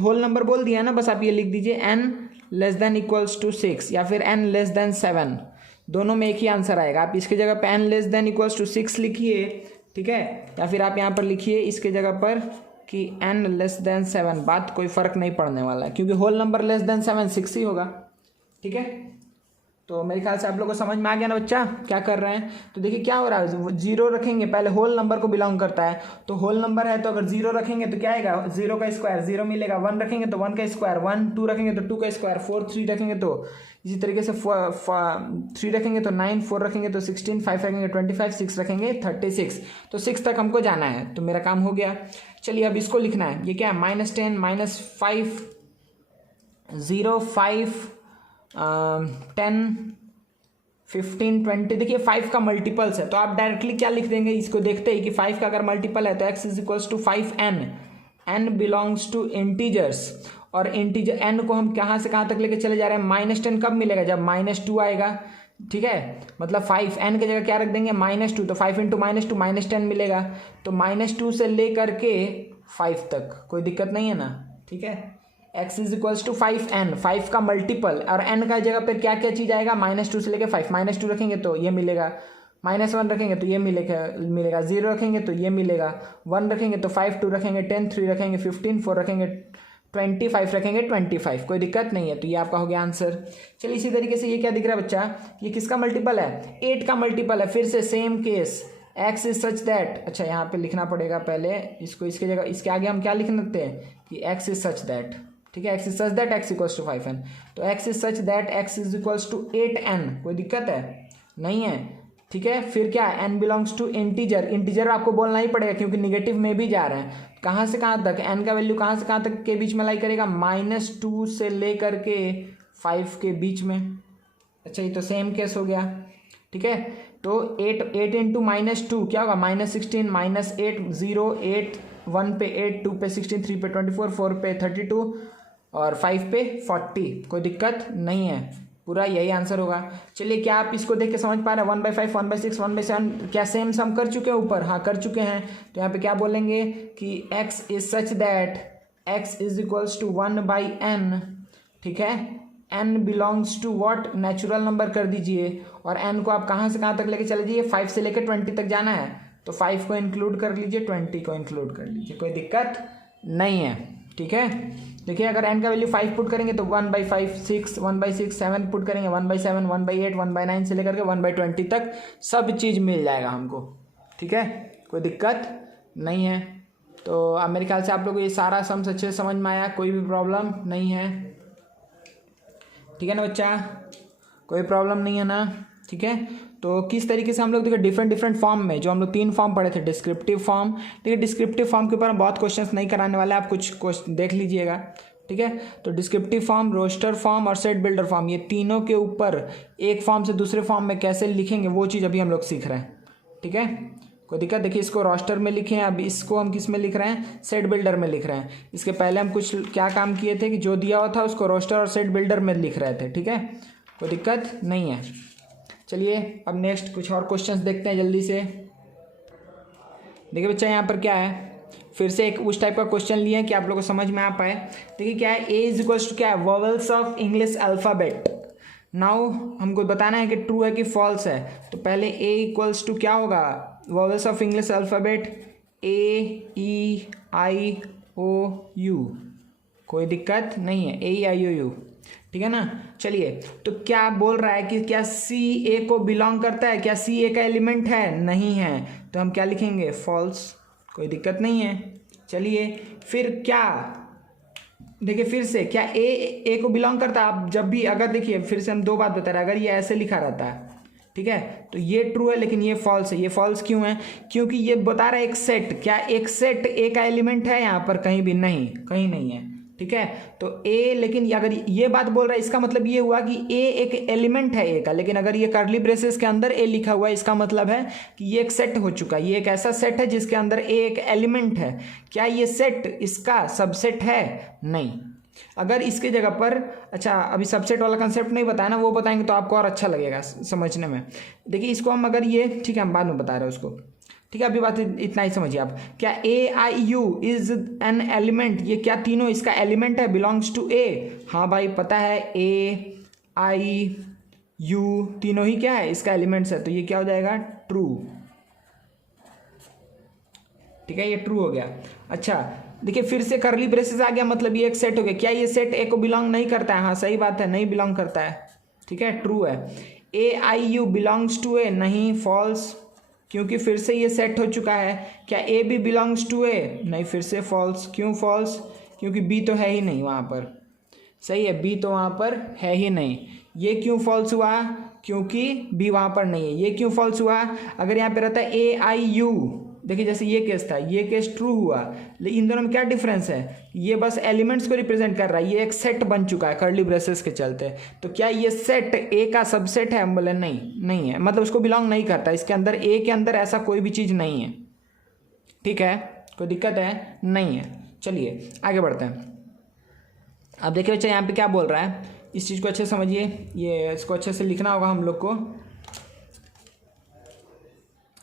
होल नंबर बोल दिया ना, बस आप ये लिख दीजिए n less than equals to 6 या फिर n लेस देन 7, दोनों में एक ही आंसर आएगा। आप इसके जगह पे n less than equals to 6 लिखिए, ठीक है, या फिर आप यहाँ पर लिखिए इसके जगह पर कि n लेस देन 7, बात कोई फ़र्क नहीं पड़ने वाला है क्योंकि होल नंबर लेस देन 7 6 ही होगा, ठीक है। तो मेरे ख्याल से आप लोगों को समझ में आ गया ना बच्चा क्या कर रहे हैं। तो देखिए क्या हो रहा है, 0 रखेंगे, पहले होल नंबर को बिलोंग करता है, तो होल नंबर है तो अगर 0 रखेंगे तो क्या आएगा, 0 का स्क्वायर 0 मिलेगा, 1 रखेंगे तो 1 का स्क्वायर 1, 2 रखेंगे तो 2 का स्क्वायर 4, 3 रखेंगे तो इसी तरीके से 3 रखेंगे तो 9, 4 रखेंगे तो 16, 5 रखेंगे 25, 6 रखेंगे 36। तो 6 तक हमको जाना है, तो मेरा काम हो गया। चलिए अब इसको लिखना है, ये क्या है -10 -5 0 5 10 15 20। देखिए 5 का मल्टीपल्स है तो आप डायरेक्टली क्या लिख देंगे, इसको देखते ही कि 5 का अगर मल्टीपल है तो x is equals to 5n, n belongs to integers, और इंटीजर n को हम कहाँ से कहाँ तक लेके चले जा रहे हैं, -10 कब मिलेगा, जब -2 आएगा, ठीक है। मतलब 5 n की जगह क्या रख देंगे -2, तो 5 इंटू -2 -10 मिलेगा, तो -2 से ले करके 5 तक, कोई दिक्कत नहीं है ना, ठीक है। x is equals to 5n, 5 का मल्टीपल, और n का जगह पे क्या क्या चीज़ आएगा, -2 से लेके 5, -2 रखेंगे तो ये मिलेगा, -1 रखेंगे तो ये मिलेगा 0 रखेंगे तो ये मिलेगा, 1 रखेंगे तो 5, 2 रखेंगे 10, 3 रखेंगे 15, 4 रखेंगे 20, 5 रखेंगे 25, कोई दिक्कत नहीं है। तो ये आपका हो गया आंसर। चलिए इसी तरीके से ये क्या दिख रहा है बच्चा, ये किसका मल्टीपल है, 8 का मल्टीपल है, फिर से same case, x is such that, अच्छा यहाँ पे लिखना पड़ेगा पहले इसको, इसके जगह इसके आगे हम क्या लिख सकते हैं कि x इज सच दैट, ठीक है, x is such that x equals to 5n, तो x is such that x is equals to 8n, कोई दिक्कत है नहीं है, ठीक है। फिर क्या है, n belongs to integer, integer आपको बोलना ही पड़ेगा क्योंकि निगेटिव में भी जा रहे हैं, कहाँ से कहाँ तक, n का वैल्यू कहाँ से कहाँ तक के बीच में लाई करेगा, -2 से ले करके 5 के बीच में। अच्छा ये तो सेम केस हो गया, ठीक है। तो 8 इंटू -2 क्या होगा, -16, -8 0 8 1 पे 8, 2 पे 16, 3 पे 24, 4 पे 32 और 5 पे 40, कोई दिक्कत नहीं है, पूरा यही आंसर होगा। चलिए क्या आप इसको देख के समझ पा रहे हैं, 1/5 1/6 1/7 क्या सेम सम कर चुके हैं ऊपर, हाँ कर चुके हैं। तो यहाँ पे क्या बोलेंगे कि x is such that x is equals to 1/n, ठीक है, n belongs to what, natural number कर दीजिए, और n को आप कहाँ से कहाँ तक लेके चले जाइए, 5 से लेकर 20 तक जाना है, तो 5 को इंक्लूड कर लीजिए, 20 को इंक्लूड कर लीजिए, कोई दिक्कत नहीं है, ठीक है। देखिए अगर n का वैल्यू 5 पुट करेंगे तो 1/5 6, 1/6 7 पुट करेंगे, 1/7 1/8 1/9 से लेकर के 1/20 तक सब चीज़ मिल जाएगा हमको, ठीक है, कोई दिक्कत नहीं है। तो अब मेरे ख्याल से आप लोग को ये सारा सम्स अच्छे से समझ में आया, कोई भी प्रॉब्लम नहीं है, ठीक है ना बच्चा, कोई प्रॉब्लम नहीं है ना, ठीक है। तो किस तरीके से हम लोग देखिए डिफरेंट डिफरेंट फॉर्म में, जो हम लोग 3 फॉर्म पढ़े थे, डिस्क्रिप्टिव फॉर्म, देखिए डिस्क्रिप्टिव फॉर्म के ऊपर हम बहुत क्वेश्चंस नहीं कराने वाले, आप कुछ क्वेश्चन देख लीजिएगा, ठीक है। तो डिस्क्रिप्टिव फॉर्म, रोस्टर फॉर्म और सेट बिल्डर फॉर्म, ये तीनों के ऊपर एक फॉर्म से दूसरे फॉर्म में कैसे लिखेंगे वो चीज़ अभी हम लोग सीख रहे हैं, ठीक है। कोई दिक्कत, देखिए इसको रोस्टर में लिखे हैं, अब इसको हम किस में लिख रहे हैं, सेट बिल्डर में लिख रहे हैं। इसके पहले हम कुछ क्या काम किए थे कि जो दिया हुआ था उसको रोस्टर और सेट बिल्डर में लिख रहे थे, ठीक है, कोई दिक्कत नहीं है। चलिए अब नेक्स्ट कुछ और क्वेश्चंस देखते हैं जल्दी से। देखिए बच्चा यहाँ पर क्या है, फिर से एक उस टाइप का क्वेश्चन लिए हैं कि आप लोगों को समझ में आ पाए। देखिए क्या है, ए इज इक्वल्स टू क्या है, vowels of English alphabet. Now हमको बताना है कि ट्रू है कि फॉल्स है। तो पहले ए इक्वल्स टू क्या होगा, vowels of English alphabet, A E I O U, कोई दिक्कत नहीं है, ए ई आई ओ यू, ठीक है ना। चलिए तो क्या बोल रहा है कि क्या सी ए को बिलोंग करता है, क्या सी ए का एलिमेंट है, नहीं है, तो हम क्या लिखेंगे, फॉल्स, कोई दिक्कत नहीं है। चलिए फिर क्या, देखिए फिर से क्या ए को बिलोंग करता है, आप जब भी अगर देखिए फिर से हम 2 बात बता रहे हैं, अगर ये ऐसे लिखा रहता है, ठीक है, तो ये ट्रू है लेकिन ये फॉल्स है। ये फॉल्स क्यों है, क्योंकि ये बता रहा है एक सेट, क्या एक सेट ए का एलिमेंट है यहाँ पर, कहीं भी नहीं, कहीं नहीं है, ठीक है। तो ए, लेकिन अगर ये बात बोल रहा है इसका मतलब ये हुआ कि ए एक एलिमेंट है ए का, लेकिन अगर ये कर्ली ब्रेसेस के अंदर ए लिखा हुआ है इसका मतलब है कि ये एक सेट हो चुका है, ये एक ऐसा सेट है जिसके अंदर ए एक एलिमेंट है। क्या ये सेट इसका सबसेट है, नहीं। अगर इसके जगह पर, अच्छा अभी सबसेट वाला कंसेप्ट नहीं बताया ना, वो बताएंगे तो आपको और अच्छा लगेगा समझने में। देखिए इसको हम अगर ये, ठीक है हम बाद में बता रहे हैं उसको, ठीक है, अभी बात इतना ही समझिए आप। क्या ए आई यू इज एन एलिमेंट, ये क्या तीनों इसका एलिमेंट है, बिलोंग्स टू ए, हाँ भाई पता है, ए आई यू तीनों ही क्या है, इसका एलिमेंट्स है, तो ये क्या हो जाएगा, ट्रू, ठीक है, ये ट्रू हो गया। अच्छा देखिए फिर से करली ब्रेसेस आ गया, मतलब ये एक सेट हो गया। क्या ये सेट ए को बिलोंग नहीं करता है, हाँ सही बात है, नहीं बिलोंग करता है, ठीक है, ट्रू है। ए आई यू बिलोंग्स टू ए, नहीं, फॉल्स, क्योंकि फिर से ये सेट हो चुका है। क्या ए बी बिलोंग्स टू ए, नहीं, फिर से फॉल्स, क्यों फॉल्स, क्योंकि बी तो है ही नहीं वहाँ पर, सही है, बी तो वहाँ पर है ही नहीं। ये क्यों फॉल्स हुआ, क्योंकि बी वहाँ पर नहीं है। ये क्यों फॉल्स हुआ, अगर यहाँ पे रहता है ए आई यू, देखिए जैसे ये केस था, ये केस ट्रू हुआ, लेकिन इन दोनों में क्या डिफरेंस है, ये बस एलिमेंट्स को रिप्रेजेंट कर रहा है, ये एक सेट बन चुका है कर्ली ब्रेसेस के चलते। तो क्या ये सेट ए का सबसेट है, हम बोले नहीं, नहीं है, मतलब उसको बिलोंग नहीं करता, इसके अंदर ए के अंदर ऐसा कोई भी चीज़ नहीं है, ठीक है, कोई दिक्कत है, नहीं है। चलिए आगे बढ़ते हैं। अब देखिए बच्चा यहाँ पे क्या बोल रहा है, इस चीज़ को अच्छे से समझिए, ये इसको अच्छे से लिखना होगा हम लोग को।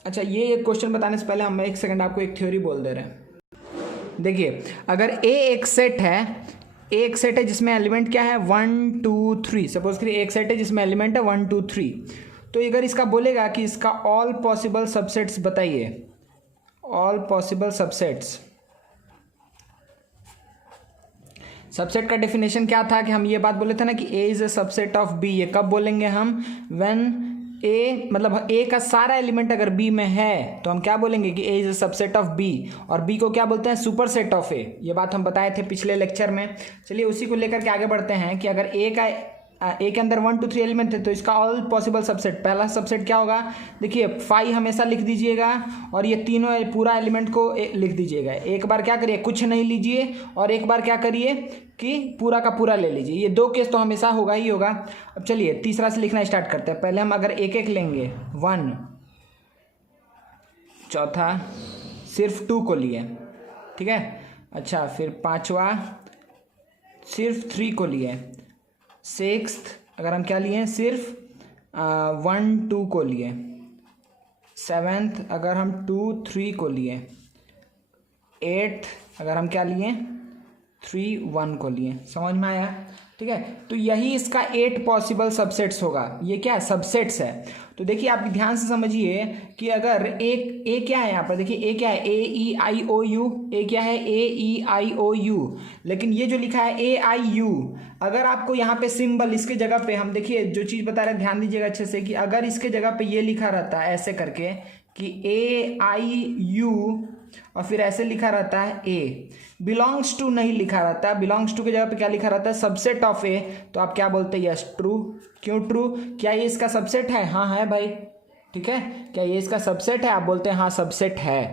अच्छा ये एक क्वेश्चन बताने से पहले हम एक सेकंड आपको एक थ्योरी बोल दे रहे हैं। देखिए अगर ए एक सेट है, ए एक सेट है जिसमें एलिमेंट क्या है, 1 2 3, सपोज करिए एक सेट है जिसमें एलिमेंट है 1 2 3, तो अगर इसका बोलेगा कि इसका ऑल पॉसिबल सबसेट्स बताइए, ऑल पॉसिबल सबसेट्स, सबसेट का डेफिनेशन क्या था कि हम ये बात बोले थे ना कि A is a subset of B. ये कब बोलेंगे हम, व्हेन ए, मतलब ए का सारा एलिमेंट अगर बी में है तो हम क्या बोलेंगे कि A is a subset of B, और बी को क्या बोलते हैं, सुपर सेट ऑफ ए। ये बात हम बताए थे पिछले लेक्चर में। चलिए उसी को लेकर के आगे बढ़ते हैं कि अगर ए के अंदर 1 2 3 एलिमेंट है तो इसका ऑल पॉसिबल सबसेट, पहला सबसेट क्या होगा, देखिए 5 हमेशा लिख दीजिएगा और ये तीनों पूरा एलिमेंट को लिख दीजिएगा। एक बार क्या करिए, कुछ नहीं लीजिए, और एक बार क्या करिए कि पूरा का पूरा ले लीजिए। ये 2 केस तो हमेशा होगा ही होगा। अब चलिए तीसरा से लिखना स्टार्ट करते हैं। पहले हम अगर एक एक लेंगे 1, चौथा सिर्फ 2 को लिए, ठीक है, अच्छा फिर पांचवा सिर्फ 3 को लिए, 6th अगर हम क्या लिए, सिर्फ 1 2 को लिए, 7th अगर हम 2 3 को लिए, 8th अगर हम क्या लिए, 3 1 को लिए। समझ में आया, ठीक है। तो यही इसका 8 पॉसिबल सबसेट्स होगा। ये क्या है, सबसेट्स है। तो देखिए आप ध्यान से समझिए कि अगर एक ए क्या है यहाँ पर, देखिए ए क्या है, ए ई आई ओ यू, ए क्या है, ए ई आई ओ यू, लेकिन ये जो लिखा है ए आई यू, अगर आपको यहाँ पे सिंबल इसके जगह पे, हम देखिए जो चीज़ बता रहे हैं ध्यान दीजिएगा अच्छे से, कि अगर इसके जगह पे ये लिखा रहता है ऐसे करके कि ए आई यू और फिर ऐसे लिखा रहता है ए, बिलोंग्स टू नहीं लिखा रहता है, बिलोंग्स टू की जगह पे क्या लिखा रहता है, सबसेट ऑफ ए, तो आप क्या बोलते हैं, यस ट्रू। क्यों ट्रू? क्या ये इसका सबसेट है? हाँ है भाई, ठीक है। क्या ये इसका सबसेट है? आप बोलते हैं हाँ सबसेट है,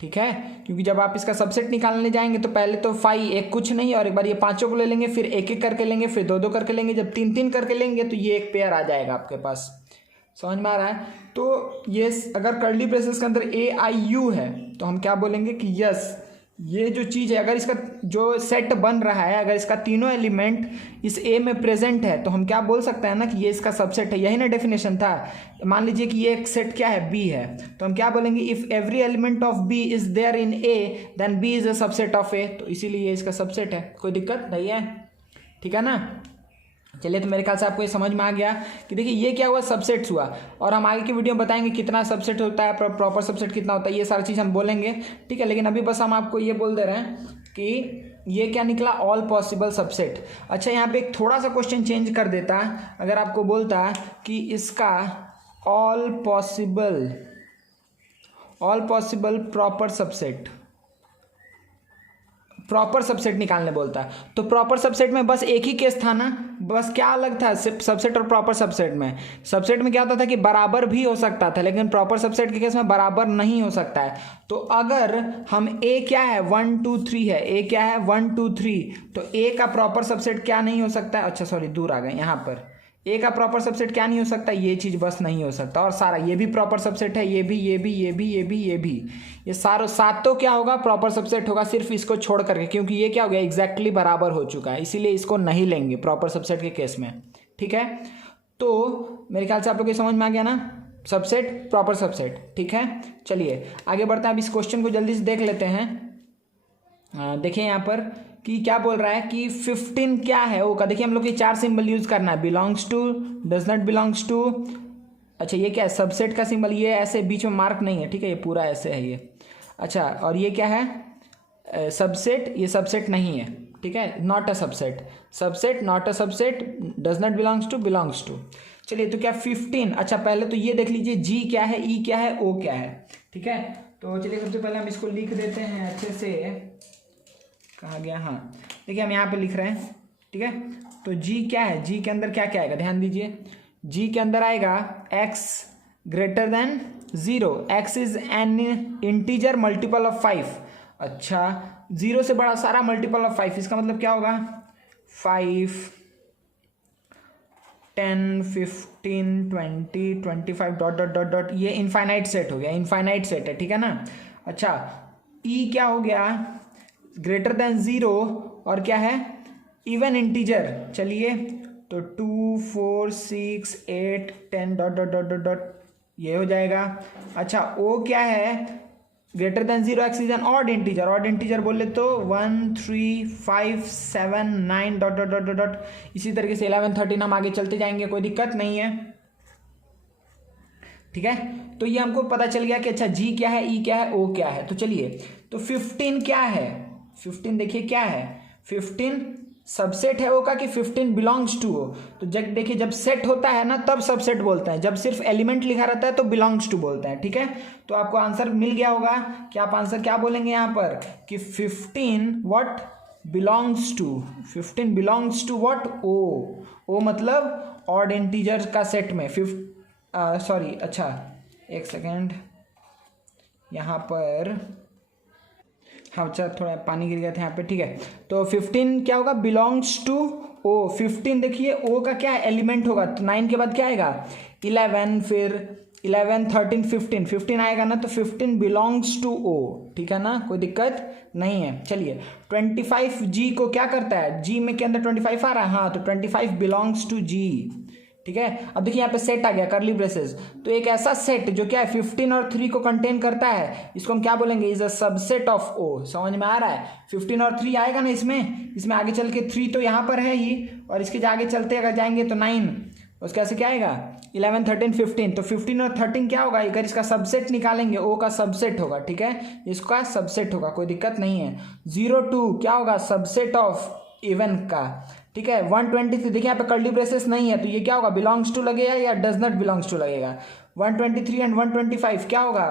ठीक है। क्योंकि जब आप इसका सबसेट निकालने जाएंगे तो पहले तो फाइव एक कुछ नहीं, और एक बार ये पांचों को ले लेंगे, फिर एक एक करके लेंगे, फिर दो दो करके लेंगे, जब तीन तीन करके लेंगे तो ये एक पेयर आ जाएगा आपके पास। समझ में आ रहा है? तो ये अगर कर्ली ब्रेसेस के अंदर ए आई यू है तो हम क्या बोलेंगे कि यस ये जो चीज़ है, अगर इसका जो सेट बन रहा है, अगर इसका तीनों एलिमेंट इस ए में प्रेजेंट है तो हम क्या बोल सकते हैं ना कि ये इसका सबसेट है। यही ना डेफिनेशन था। मान लीजिए कि ये एक सेट क्या है, बी है, तो हम क्या बोलेंगे, if every element of B is there in A then B is a subset of A, तो इसीलिए ये इसका सबसेट है। कोई दिक्कत नहीं है, ठीक है ना। चलिए, तो मेरे ख्याल से आपको ये समझ में आ गया कि देखिए ये क्या हुआ, सबसेट्स हुआ, और हम आगे की वीडियो में बताएंगे कितना सबसेट होता है, प्रॉपर सबसेट कितना होता है, ये सारी चीज़ हम बोलेंगे, ठीक है। लेकिन अभी बस हम आपको ये बोल दे रहे हैं कि ये क्या निकला, ऑल पॉसिबल सबसेट। अच्छा, यहाँ पे एक थोड़ा सा क्वेश्चन चेंज कर देता, अगर आपको बोलता कि इसका ऑल पॉसिबल प्रॉपर सबसेट निकालने बोलता है, तो प्रॉपर सबसेट में बस एक ही केस था ना, बस क्या अलग था सबसेट और प्रॉपर सबसेट में? सबसेट में क्या होता था कि बराबर भी हो सकता था, लेकिन प्रॉपर सबसेट के केस में बराबर नहीं हो सकता है। तो अगर हम ए क्या है 1 2 3 है, ए क्या है 1 2 3, तो ए का प्रॉपर सबसेट क्या नहीं हो सकता है, अच्छा सॉरी दूर आ गए, यहाँ पर ए का प्रॉपर सबसेट क्या नहीं हो सकता, ये चीज़ बस नहीं हो सकता, और सारा ये भी प्रॉपर सबसेट है, ये भी, ये भी, ये भी, ये भी, ये भी, ये सारों सातों क्या होगा, प्रॉपर सबसेट होगा, सिर्फ इसको छोड़ करके, क्योंकि ये क्या हो गया, एग्जैक्टली बराबर हो चुका है, इसीलिए इसको नहीं लेंगे प्रॉपर सबसेट के केस में, ठीक है। तो मेरे ख्याल से आप लोग ये समझ में आ गया ना, सबसेट प्रॉपर सबसेट, ठीक है। चलिए आगे बढ़ते हैं, अब इस क्वेश्चन को जल्दी से देख लेते हैं। देखिए यहाँ पर कि क्या बोल रहा है कि 15 क्या है ओ का, देखिए हम लोग को 4 सिंबल यूज करना है, belongs to, does not belongs to, अच्छा ये क्या है, सबसेट का सिंबल, ये ऐसे बीच में मार्क नहीं है, ठीक है, ये पूरा ऐसे है ये, अच्छा, और ये क्या है, सबसेट, ये सबसेट नहीं है, ठीक है, not a subset, subset not a subset, does not belongs to. चलिए, तो क्या 15, अच्छा पहले तो ये देख लीजिए जी क्या है, ई क्या है, ओ क्या है, ठीक है। तो चलिए सबसे पहले हम इसको लिख देते हैं अच्छे से, कहाँ गया, हाँ देखिए हम यहाँ पे लिख रहे हैं, ठीक है। तो जी क्या है, जी के अंदर क्या क्या आएगा, ध्यान दीजिए, जी के अंदर आएगा x greater then 0, x is an integer multiple of 5, अच्छा 0 से बड़ा सारा मल्टीपल ऑफ 5, इसका मतलब क्या होगा, 5 10 15 20 25 डॉट डॉट डॉट डॉट, ये इनफाइनाइट सेट हो गया, इनफाइनाइट सेट है, ठीक है ना। अच्छा ई क्या हो गया, ग्रेटर देन 0, और क्या है, इवन इंटीजर, चलिए तो 2 4 6 8 10 dot dot dot dot dot, ये हो जाएगा। अच्छा ओ क्या है, greater than 0, x is an odd integer, odd integer बोले तो 1 3 5 7 9 डॉट डॉट डॉट डॉट, इसी तरीके से 11 13 हम आगे चलते जाएंगे, कोई दिक्कत नहीं है, ठीक है। तो ये हमको पता चल गया कि अच्छा जी क्या है, ई क्या है, ओ क्या है। तो चलिए, तो 15 क्या है, 15 देखिए क्या है, 15 सबसेट है ओ का कि 15 बिलोंग्स टू हो, तो जब देखिए जब सेट होता है ना तब सबसेट बोलते हैं, जब सिर्फ एलिमेंट लिखा रहता है तो बिलोंग्स टू बोलते हैं, ठीक है। तो आपको आंसर मिल गया होगा कि आप आंसर क्या बोलेंगे यहाँ पर कि 15 what belongs to, 15 belongs to what, ओ मतलब ऑड इंटीजर का सेट में, सॉरी अच्छा एक सेकेंड, यहाँ पर हाँ अच्छा थोड़ा पानी गिर गया था यहाँ पे, ठीक है। तो 15 क्या होगा, बिलोंग्स टू ओ, 15 देखिए ओ का क्या एलिमेंट होगा, तो 9 के बाद क्या आएगा 11, फिर 11 13 15, 15 आएगा ना, तो 15 बिलोंग्स टू ओ, ठीक है ना, कोई दिक्कत नहीं है। चलिए 25 जी को क्या करता है, जी में के अंदर 25 आ रहा है, हाँ तो 25 बिलोंग्स टू जी, ठीक है। अब देखिए यहाँ पे सेट आ गया कर्ली ब्रेसेस, तो एक ऐसा सेट जो क्या है 15 और 3 को कंटेन करता है, इसको हम क्या बोलेंगे, is a subset of O. समझ में आ रहा है, 15 और 3 आएगा ना इसमें आगे चल के 3 तो यहाँ पर है ही, और इसके आगे चलते अगर जाएंगे तो 9, उसके ऐसे क्या आएगा 11 13 15, तो 15 और 13 क्या होगा, अगर इसका सबसेट निकालेंगे ओ का सबसेट होगा, ठीक है, इसका सबसेट होगा, कोई दिक्कत नहीं है। 0 2 क्या होगा, सबसेट ऑफ इवन का, ठीक है। 123 देखिए यहाँ पे कर्ली ब्रेसेस नहीं है तो ये क्या होगा, बिलोंग्स टू लगेगा या डज नॉट बिलोंग्स टू लगेगा। 123 एंड 125 क्या होगा,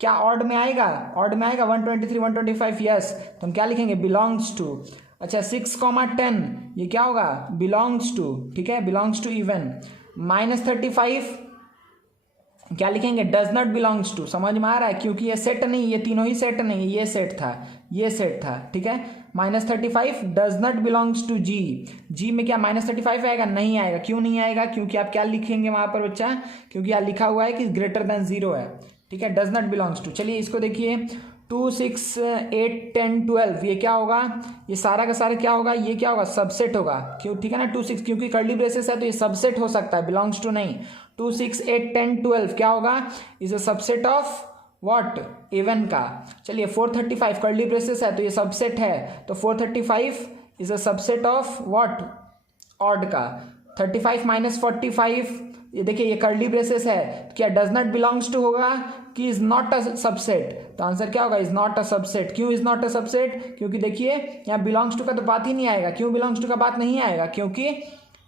क्या ऑड में आएगा, ऑड में आएगा 123 125, यस, तो हम क्या लिखेंगे, बिलोंग्स टू। अच्छा 6,10 ये क्या होगा, बिलोंग्स टू, ठीक है, बिलोंग्स टू इवन। -35 क्या लिखेंगे, डज नॉट बिलोंग्स टू, समझ में आ रहा है, क्योंकि ये सेट नहीं, ये तीनों ही सेट नहीं, ये सेट था, ये सेट था, ठीक है। -35 डज नॉट बिलोंग्स टू जी, जी में क्या -35 आएगा, नहीं आएगा, क्यों नहीं आएगा, क्योंकि आप क्या लिखेंगे वहां पर बच्चा, क्योंकि यहाँ लिखा हुआ है कि ग्रेटर देन 0 है, ठीक है, डज नॉट बिलोंग्स टू। चलिए इसको देखिए 2 6 8 10 12 ये क्या होगा, ये सारा का सारा क्या होगा, ये क्या होगा, सबसेट होगा, क्यों, ठीक है ना, 2 6 क्योंकि कर्ली ब्रेसेस है तो ये सबसेट हो सकता है, बिलोंग्स टू नहीं। 2 6 8 10 12 क्या होगा, is a subset of what, even का। चलिए 435 कर्ली ब्रेसेस है तो ये सबसेट है, तो 435 is a subset of what, odd का। 35 - 45 ये देखिए ये कर्ली ब्रेसेस है, क्या डज नॉट बिलोंग्स टू होगा कि इज नॉट अ सबसेट, तो आंसर क्या होगा, इज नॉट अ सबसेट। क्यों इज नॉट अ सबसेट, क्योंकि देखिए यहाँ बिलोंग्स टू का तो बात ही नहीं आएगा। क्यों बिलोंग्स टू का बात नहीं आएगा, क्योंकि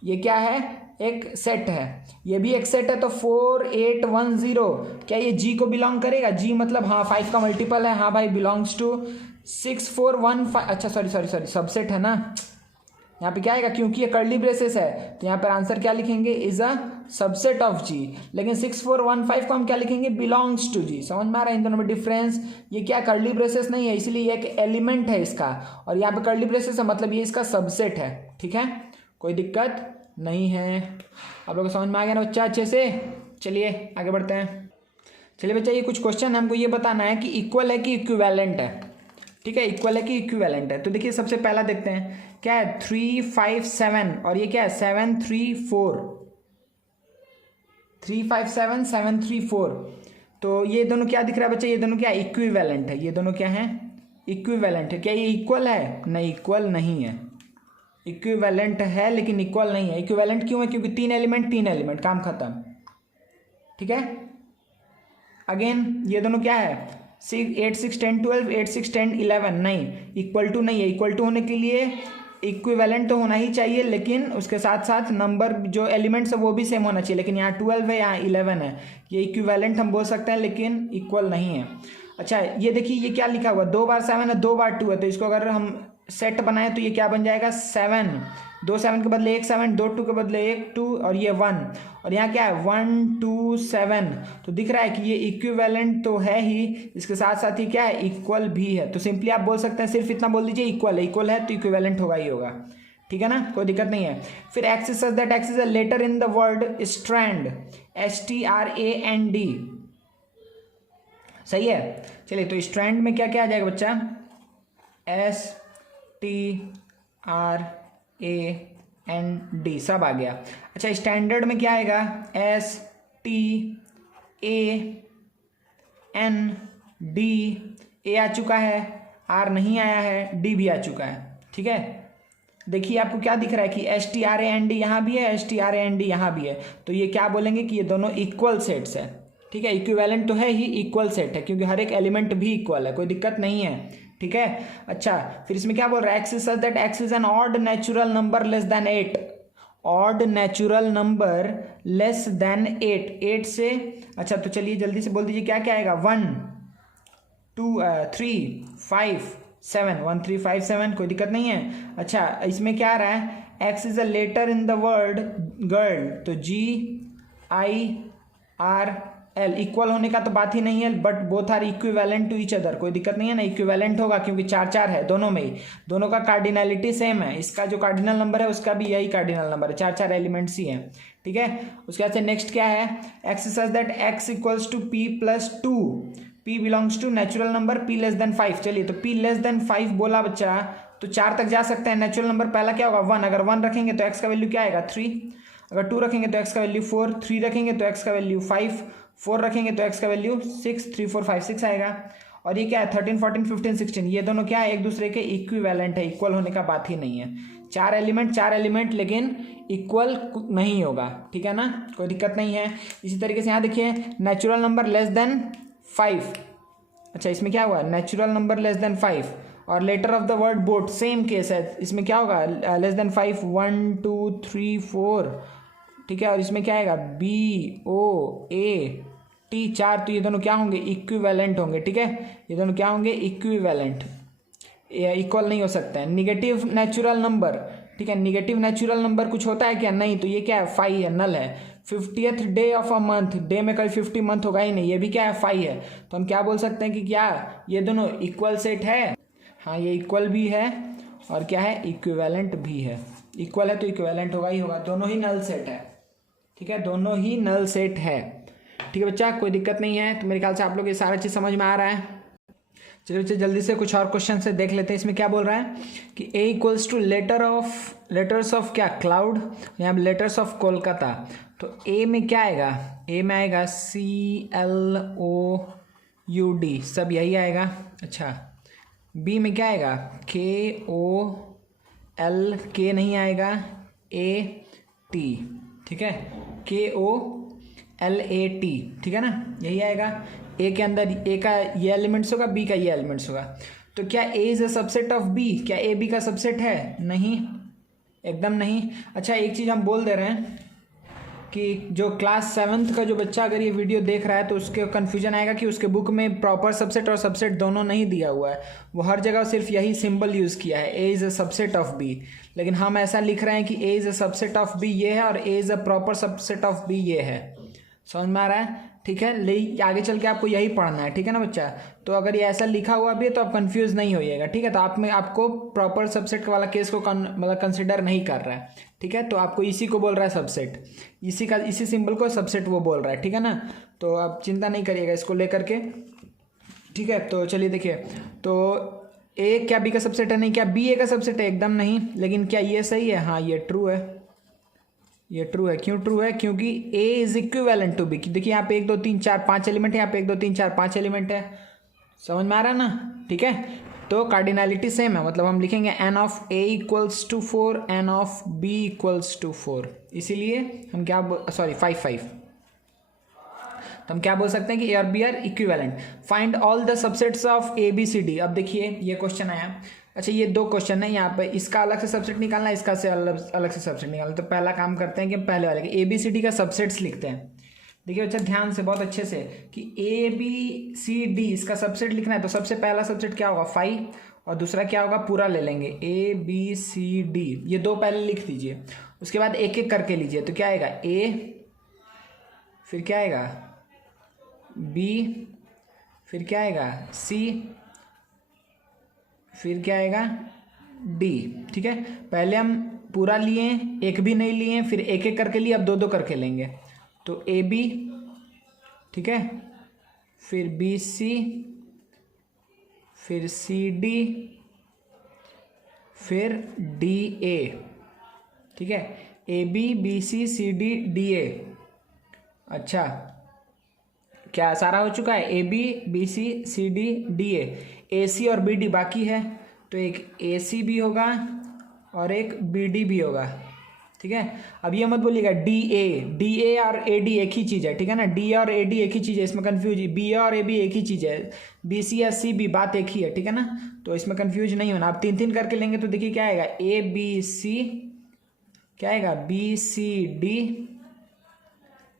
ये क्या है, एक सेट है, ये भी एक सेट है, तो 4 8 1 0 क्या ये जी को बिलोंग करेगा, जी मतलब हाँ 5 का मल्टीपल है, हाँ भाई बिलोंग्स टू 6 4 1 5, अच्छा सॉरी सबसेट है ना, यहाँ पे क्या आएगा, क्योंकि ये कर्ली ब्रेसेस है तो यहाँ पर आंसर क्या लिखेंगे, इज अ सबसेट ऑफ जी। लेकिन 6 4 1 5 को हम क्या लिखेंगे, बिलोंग्स टू जी। समझ में आ रहा है इन दोनों में डिफरेंस, ये क्या कर्ली ब्रेसेस नहीं है इसलिए ये एक एलिमेंट है इसका, और यहाँ पे कर्ली ब्रेसेस है मतलब ये इसका सबसेट है, ठीक है, कोई दिक्कत नहीं है। आप लोग को समझ में आ गया ना बच्चा अच्छे से। चलिए आगे बढ़ते हैं। चलिए बच्चा ये कुछ क्वेश्चन हमको ये बताना है कि इक्वल है कि इक्विवेलेंट है, ठीक है, इक्वल है कि इक्विवेलेंट है। तो देखिए सबसे पहला देखते हैं क्या है, 3 5 7 और ये क्या है 7 3 4, 3 5 7 7 3 4, तो ये दोनों क्या दिख रहा है बच्चा, ये दोनों क्या इक्विवेलेंट है, ये दोनों क्या है, इक्विवेलेंट है। क्या ये इक्वल है, नहीं इक्वल नहीं है, इक्विवेलेंट है लेकिन इक्वल नहीं है। इक्विवेलेंट क्यों है, क्योंकि 3 एलिमेंट, काम खत्म, ठीक है। अगेन ये दोनों क्या है, 8 6 10 12 8 6 10 11, नहीं इक्वल टू नहीं है। इक्वल टू होने के लिए इक्विवेलेंट तो होना ही चाहिए, लेकिन उसके साथ साथ नंबर जो एलिमेंट्स है वो भी सेम होना चाहिए, लेकिन यहाँ 12 है यहाँ 11 है, ये इक्विवेलेंट हम बोल सकते हैं लेकिन इक्वल नहीं है। अच्छा ये देखिए ये क्या लिखा हुआ, 2 बार 7 है 2 बार 2 है, तो इसको अगर हम सेट बनाए तो ये क्या बन जाएगा, 7, 2 7 के बदले 1 7, 2 2 के बदले 1 2 और ये 1, और यहाँ क्या है 1 2 7, तो दिख रहा है कि ये इक्विवेलेंट तो है ही, इसके साथ साथ ही क्या है, इक्वल भी है। तो सिंपली आप बोल सकते हैं, सिर्फ इतना बोल दीजिए इक्वल है तो इक्विवेलेंट होगा ही होगा, ठीक है ना, कोई दिक्कत नहीं है। फिर x is such that x is a letter in the word strand, STRAND, सही है। चलिए तो स्ट्रैंड में क्या क्या आ जाएगा बच्चा, STRAND सब आ गया। अच्छा स्टैंडर्ड में क्या आएगा, STAND, ए आ चुका है, आर नहीं आया है, डी भी आ चुका है, ठीक है। देखिए आपको क्या दिख रहा है कि STRAND यहाँ भी है, STRAND यहाँ भी है, तो ये क्या बोलेंगे कि ये दोनों इक्वल सेट्स है, ठीक है। इक्विवेलेंट तो है ही, इक्वल सेट है क्योंकि हर एक एलिमेंट भी इक्वल है, कोई दिक्कत नहीं है, ठीक है। अच्छा फिर इसमें क्या बोल रहा है, x is such that x is an odd natural number less than 8, odd natural number less than 8 से, अच्छा तो चलिए जल्दी से बोल दीजिए क्या क्या आएगा, 1 2 3 5 7, 1 3 5 7, कोई दिक्कत नहीं है। अच्छा इसमें क्या आ रहा है, x is a letter in the word girl, तो GIRL, इक्वल होने का तो बात ही नहीं है, but both are equivalent to each other, कोई दिक्कत नहीं है ना, इक्विवेलेंट होगा क्योंकि 4 4 है दोनों में ही, दोनों का कार्डिनलिटी सेम है, इसका जो कार्डिनल नंबर है उसका भी यही कार्डिनल नंबर है, 4 4 एलिमेंट्स ही हैं, ठीक है। उसके बाद से नेक्स्ट क्या है, x such that x equals to P + 2, P belongs to natural number P less than 5। चलिए तो P लेस देन 5 बोला बच्चा तो 4 तक जा सकते हैं। नेचुरल नंबर पहला क्या होगा 1, अगर 1 रखेंगे तो x का वैल्यू क्या आएगा 3, अगर 2 रखेंगे तो x का वैल्यू 4, 3 रखेंगे तो x का वैल्यू 5, 4 रखेंगे तो x का वैल्यू 6, 3 4 5 6 आएगा। और ये क्या है 13 14 15 16, ये दोनों क्या है एक दूसरे के इक्विवेलेंट है, इक्वल होने का बात ही नहीं है। चार एलिमेंट लेकिन इक्वल नहीं होगा, ठीक है ना, कोई दिक्कत नहीं है। इसी तरीके से यहाँ देखिए नेचुरल नंबर लेस देन 5। अच्छा इसमें क्या हुआ, नेचुरल नंबर लेस देन 5 और letter of the word boat same case है, इसमें क्या होगा लेस देन 5 1 2 3 4, ठीक है। और इसमें क्या आएगा BOAT 4, तो ये दोनों क्या होंगे इक्विवेलेंट होंगे, ठीक है, ये दोनों क्या होंगे इक्विवेलेंट, इक्वल नहीं हो सकते हैं। निगेटिव नेचुरल नंबर, ठीक है, निगेटिव नेचुरल नंबर कुछ होता है क्या, नहीं, तो ये क्या है 5 है, नल है। 50th day of a month, day में कभी 50 मंथ होगा ही नहीं, ये भी क्या है 5 है, तो हम क्या बोल सकते हैं कि क्या ये दोनों इक्वल सेट है, हाँ ये इक्वल भी है और क्या है इक्विवेलेंट भी है। इक्वल है तो इक्विवेलेंट होगा ही होगा, दोनों ही नल सेट है, ठीक है, दोनों ही नल सेट है, ठीक है बच्चा, कोई दिक्कत नहीं है। तो मेरे ख्याल से आप लोग ये सारा चीज़ समझ में आ रहा है। चलिए बच्चे जल्दी से कुछ और क्वेश्चन से देख लेते हैं। इसमें क्या बोल रहा है कि A equals two letters of क्या क्लाउड, यहाँ लेटर्स ऑफ कोलकाता, तो A में क्या आएगा, A में आएगा CLOUD, सब यही आएगा। अच्छा B में क्या आएगा KOL, K नहीं आएगा, AT, ठीक है, KOLAT, ठीक है ना, यही आएगा। ए के अंदर ए का ये एलिमेंट्स होगा, बी का ये एलिमेंट्स होगा, तो क्या A is a subset of B, क्या ए बी का सबसेट है, नहीं, एकदम नहीं। अच्छा एक चीज़ हम बोल दे रहे हैं कि जो क्लास 7th का जो बच्चा अगर ये वीडियो देख रहा है तो उसके कन्फ्यूजन आएगा कि उसके बुक में प्रॉपर सबसेट और सबसेट दोनों नहीं दिया हुआ है, वो हर जगह सिर्फ यही सिंबल यूज़ किया है A is a subset of B, लेकिन हम ऐसा लिख रहे हैं कि A is a subset of B ये है और A is a proper subset of B ये है। समझ में आ रहा है, ठीक है, ले आगे चल के आपको यही पढ़ना है, ठीक है ना बच्चा। तो अगर ये ऐसा लिखा हुआ भी है तो आप कंफ्यूज नहीं होइएगा, ठीक है, तो आपको प्रॉपर सबसेट वाला केस को मतलब कंसिडर नहीं कर रहा है, ठीक है, तो आपको इसी को बोल रहा है सबसेट, इसी सिंबल को सबसेट वो बोल रहा है, ठीक है ना, तो आप चिंता नहीं करिएगा इसको लेकर के, ठीक है। तो चलिए देखिए, तो ए क्या बी का सबसेट है, नहीं, क्या बी ए का सबसेट है, एकदम नहीं, लेकिन क्या ये सही है, हाँ ये ट्रू है, ये ट्रू है। क्यों ट्रू है, क्योंकि A is equivalent to B, देखिए यहाँ पे 1 2 3 4 5 एलिमेंट है, यहाँ पे 1 2 3 4 5 एलिमेंट है, समझ में आ रहा है ना, ठीक है। तो कार्डिनलिटी सेम है, मतलब हम लिखेंगे n of A equals to 4, n of B equals to 4, इसीलिए हम क्या 5 तो हम क्या बोल सकते हैं कि A और B are equivalent. Find all the subsets of ABCD। अब देखिए ये क्वेश्चन आया, अच्छा ये दो क्वेश्चन है, यहाँ पे इसका अलग से सबसेट निकालना है, इसका से अलग से सबसेट निकालना, तो पहला काम करते हैं कि पहले वाले के ABCD का सबसेट्स लिखते हैं। देखिए अच्छा ध्यान से, बहुत अच्छे से, कि ABCD इसका सबसेट लिखना है, तो सबसे पहला सबसेट क्या होगा 5 और दूसरा क्या होगा, पूरा ले लेंगे ABCD, ये दो पहले लिख दीजिए, उसके बाद एक एक करके लीजिए, तो क्या आएगा A, फिर क्या आएगा B, फिर क्या आएगा C, फिर क्या आएगा D, ठीक है। पहले हम पूरा लिए, एक भी नहीं लिए, फिर एक एक करके लिए, अब दो दो करके लेंगे, तो AB, ठीक है, फिर BC, फिर CD, फिर DA, ठीक है, AB BC CD DA। अच्छा क्या सारा हो चुका है, AB BC CD DA, AC और BD बाकी है, तो एक AC भी होगा और एक BD भी होगा, ठीक है। अब ये मत बोलिएगा DA और AD एक ही चीज़ है, ठीक है ना, D और AD एक ही चीज़ है, इसमें कन्फ्यूज, B और AB एक ही चीज़ है, BC या CB बात एक ही है, ठीक है ना, तो इसमें कन्फ्यूज नहीं होना। आप 3 करके लेंगे तो देखिए क्या आएगा ABC, क्या आएगा BCD,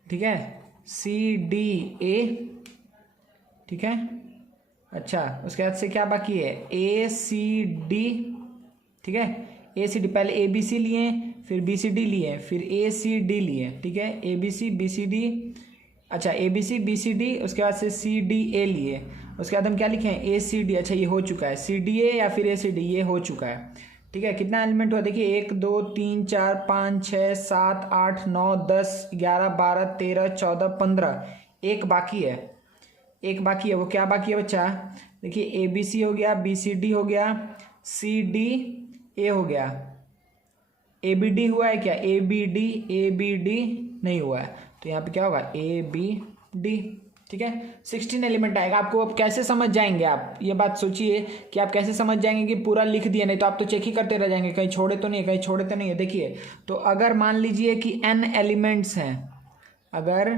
ठीक है, CDA, ठीक है। अच्छा उसके बाद से क्या बाकी है ACD, ठीक है, ACD, पहले ABC लिए, फिर BCD लिए, फिर ACD लिए, ठीक है, ABC BCD, अच्छा ABC BCD, उसके बाद से CDA लिए, उसके बाद हम क्या लिखे हैं ACD, अच्छा ये हो चुका है, CDA या फिर ACD ये हो चुका है, ठीक है। कितना एलिमेंट हुआ देखिए 1 2 3 4 5 6 7 8 9 10 11 12 13 14 15, एक बाकी है, वो क्या बाकी है बच्चा, देखिए ABC हो गया, BCD हो गया, CDA हो गया, ABD हुआ है क्या, ABD नहीं हुआ है, तो यहाँ पे क्या होगा ABD, ठीक है, 16 एलिमेंट आएगा। आपको अब कैसे समझ जाएंगे, आप ये बात सोचिए कि आप कैसे समझ जाएंगे कि पूरा लिख दिया, नहीं तो आप तो चेक ही करते रह जाएंगे, कहीं छोड़े तो नहीं है, कहीं छोड़े तो नहीं है। देखिए, तो अगर मान लीजिए कि n एलिमेंट्स हैं, अगर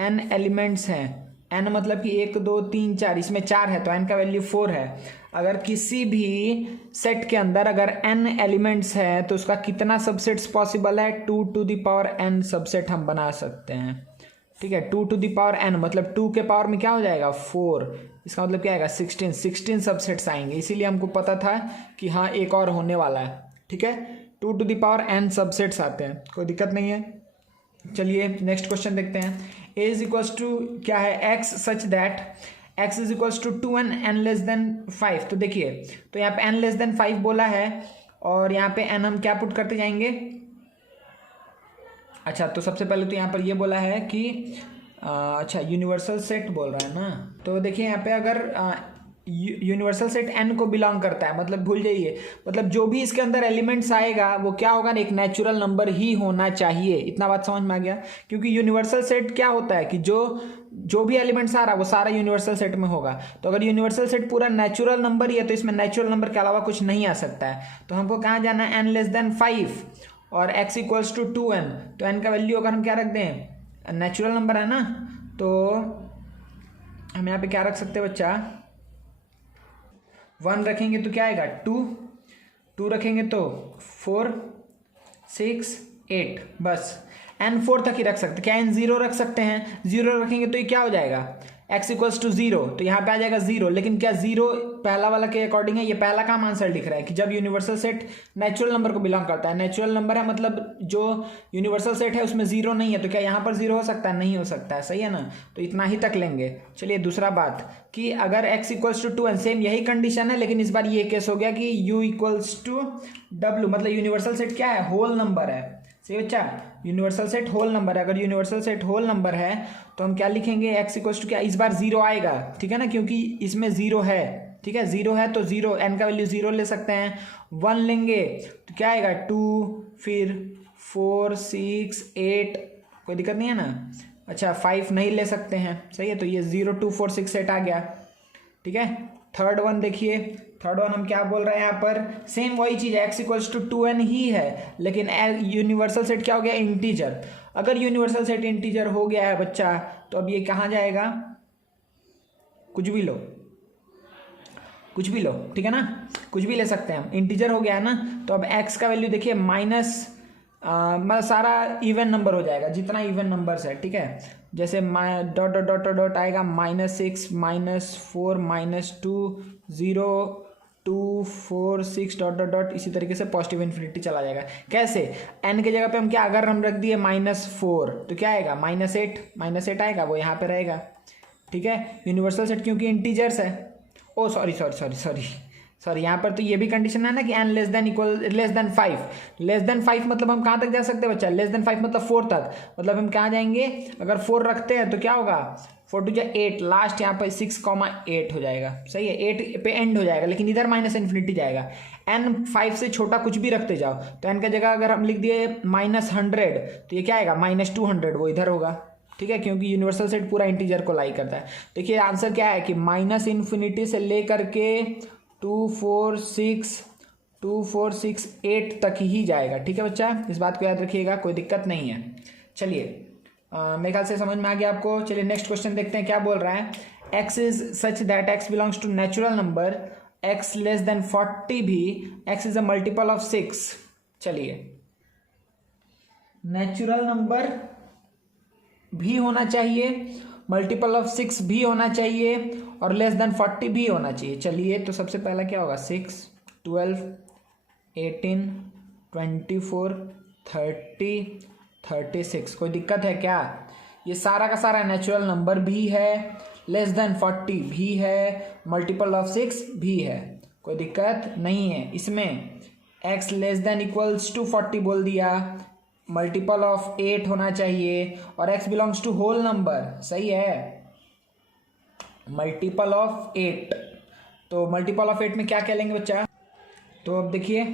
n एलिमेंट्स हैं, n मतलब कि 1 2 3 4, इसमें 4 है तो n का वैल्यू 4 है। अगर किसी भी सेट के अंदर अगर n एलिमेंट्स है तो उसका कितना सबसेट्स पॉसिबल है, 2 to the power n subset हम बना सकते हैं। ठीक है, 2 टू द पावर n मतलब 2 के पावर में क्या हो जाएगा 4, इसका मतलब क्या आएगा 16 सबसेट्स आएंगे। इसीलिए हमको पता था कि हाँ एक और होने वाला है। ठीक है, 2 to the power n subsets आते हैं, कोई दिक्कत नहीं है। चलिए नेक्स्ट क्वेश्चन देखते हैं। a इज इक्वल्स टू क्या है, x such that x is equals to 2n n less than 5। तो देखिए, तो यहाँ पे n लेस देन 5 बोला है और यहाँ पे n हम क्या पुट करते जाएंगे। अच्छा, तो सबसे पहले तो यहाँ पर ये बोला है कि अच्छा यूनिवर्सल सेट बोल रहा है ना, तो देखिए यहाँ पे अगर यूनिवर्सल सेट n को बिलोंग करता है, मतलब भूल जाइए, मतलब जो भी इसके अंदर एलिमेंट्स आएगा वो क्या होगा, एक नेचुरल नंबर ही होना चाहिए। इतना बात समझ में आ गया, क्योंकि यूनिवर्सल सेट क्या होता है कि जो भी एलिमेंट्स आ रहा है वो सारा यूनिवर्सल सेट में होगा। तो अगर यूनिवर्सल सेट पूरा नेचुरल नंबर ही है तो इसमें नेचुरल नंबर के अलावा कुछ नहीं आ सकता है। तो हमको कहाँ जाना है, n लेस देन 5 और x इक्वल्स टू 2n। तो n का वैल्यू अगर हम क्या रख दें, नेचुरल नंबर है ना, तो हम यहाँ पे क्या रख सकते हैं बच्चा, 1 रखेंगे तो क्या आएगा 2 रखेंगे तो 4 6 8, बस n 4 तक ही रख सकते। क्या n 0 रख सकते हैं, 0 रखेंगे तो ये क्या हो जाएगा x इक्वल्स टू 0, तो यहाँ पे आ जाएगा 0। लेकिन क्या 0 पहला वाला के अकॉर्डिंग है, ये पहला काम आंसर लिख रहा है कि जब यूनिवर्सल सेट नेचुरल नंबर को बिलोंग करता है, नेचुरल नंबर है मतलब जो यूनिवर्सल सेट है उसमें 0 नहीं है, तो क्या यहाँ पर 0 हो सकता है, नहीं हो सकता है, सही है ना। तो इतना ही तक लेंगे। चलिए दूसरा बात कि अगर x equals to 2n, same यही कंडीशन है, लेकिन इस बार ये केस हो गया कि u इक्वल्स टू w, मतलब यूनिवर्सल सेट क्या है, होल नंबर है। सही बच्चा, यूनिवर्सल सेट होल नंबर है। अगर यूनिवर्सल सेट होल नंबर है तो हम क्या लिखेंगे, x इक्वल्स टू क्या, इस बार 0 आएगा, ठीक है ना, क्योंकि इसमें 0 है। ठीक है, 0 है तो 0, n का वैल्यू 0 ले सकते हैं। 1 लेंगे तो क्या आएगा 2, फिर 4 6 8, कोई दिक्कत नहीं है ना। अच्छा, 5 नहीं ले सकते हैं, सही है, तो ये 0 2 4 6 8 आ गया। ठीक है, थर्ड वन देखिए, थर्ड वन हम क्या बोल रहे हैं यहाँ पर, सेम वही चीज़ है, x इक्वल्स टू 2n ही है, लेकिन यूनिवर्सल सेट क्या हो गया, इंटीजर। अगर यूनिवर्सल सेट इंटीजर हो गया है बच्चा, तो अब ये कहाँ जाएगा, कुछ भी लो, कुछ भी लो, ठीक है ना, कुछ भी ले सकते हैं हम, इंटीजर हो गया है ना। तो अब x का वैल्यू देखिए माइनस, मतलब सारा इवन नंबर हो जाएगा, जितना इवन नंबर्स है। ठीक है, जैसे डॉट डॉट डॉट डॉट आएगा -6 -4 -2 0 2 4 6 डॉट डॉट डॉट, इसी तरीके से पॉजिटिव इन्फिनिटी चला जाएगा। कैसे, n के जगह पे हम क्या, अगर हम रख दिए -4 तो क्या आएगा -8 आएगा, वो यहाँ पे रहेगा। ठीक है, यूनिवर्सल सेट क्योंकि इंटीजर्स है। ओ सॉरी यहाँ पर तो ये भी कंडीशन है ना कि n लेस देन 5 मतलब हम कहाँ तक जा सकते हैं बच्चा, लेस देन 5 मतलब 4 तक, मतलब हम कहाँ जाएंगे, अगर 4 रखते हैं तो क्या होगा, 4 टू 8, लास्ट यहाँ पर 6,8 हो जाएगा। सही है, 8 पे एंड हो जाएगा, लेकिन इधर -इन्फिनिटी जाएगा। n 5 से छोटा कुछ भी रखते जाओ, तो n का जगह अगर हम लिख दिए -100 तो ये क्या आएगा -200, वो इधर होगा। ठीक है, क्योंकि यूनिवर्सल सेट पूरा इंटीजर को लाई करता है। देखिए आंसर क्या है कि -इन्फिनिटी से लेकर के 2 4 6 8 तक ही जाएगा। ठीक है बच्चा, इस बात को याद रखिएगा, कोई दिक्कत नहीं है। चलिए मेरे ख्याल से समझ में आ गया आपको। चलिए नेक्स्ट क्वेश्चन देखते हैं क्या बोल रहा है। x is such that x belongs to natural number, x less than 40 भी x is a multiple of 6। चलिए, नेचुरल नंबर भी होना चाहिए, मल्टीपल ऑफ 6 भी होना चाहिए और लेस देन 40 भी होना चाहिए। चलिए, तो सबसे पहला क्या होगा, 6 12 18 24 30 36, कोई दिक्कत है क्या, ये सारा का सारा नेचुरल नंबर भी है, लेस देन 40 भी है, मल्टीपल ऑफ 6 भी है, कोई दिक्कत नहीं है। इसमें x less than equals to 40 बोल दिया, मल्टीपल ऑफ 8 होना चाहिए और x belongs to whole number, सही है, मल्टीपल ऑफ 8। तो मल्टीपल ऑफ 8 में क्या क्या लेंगे बच्चा, तो अब देखिए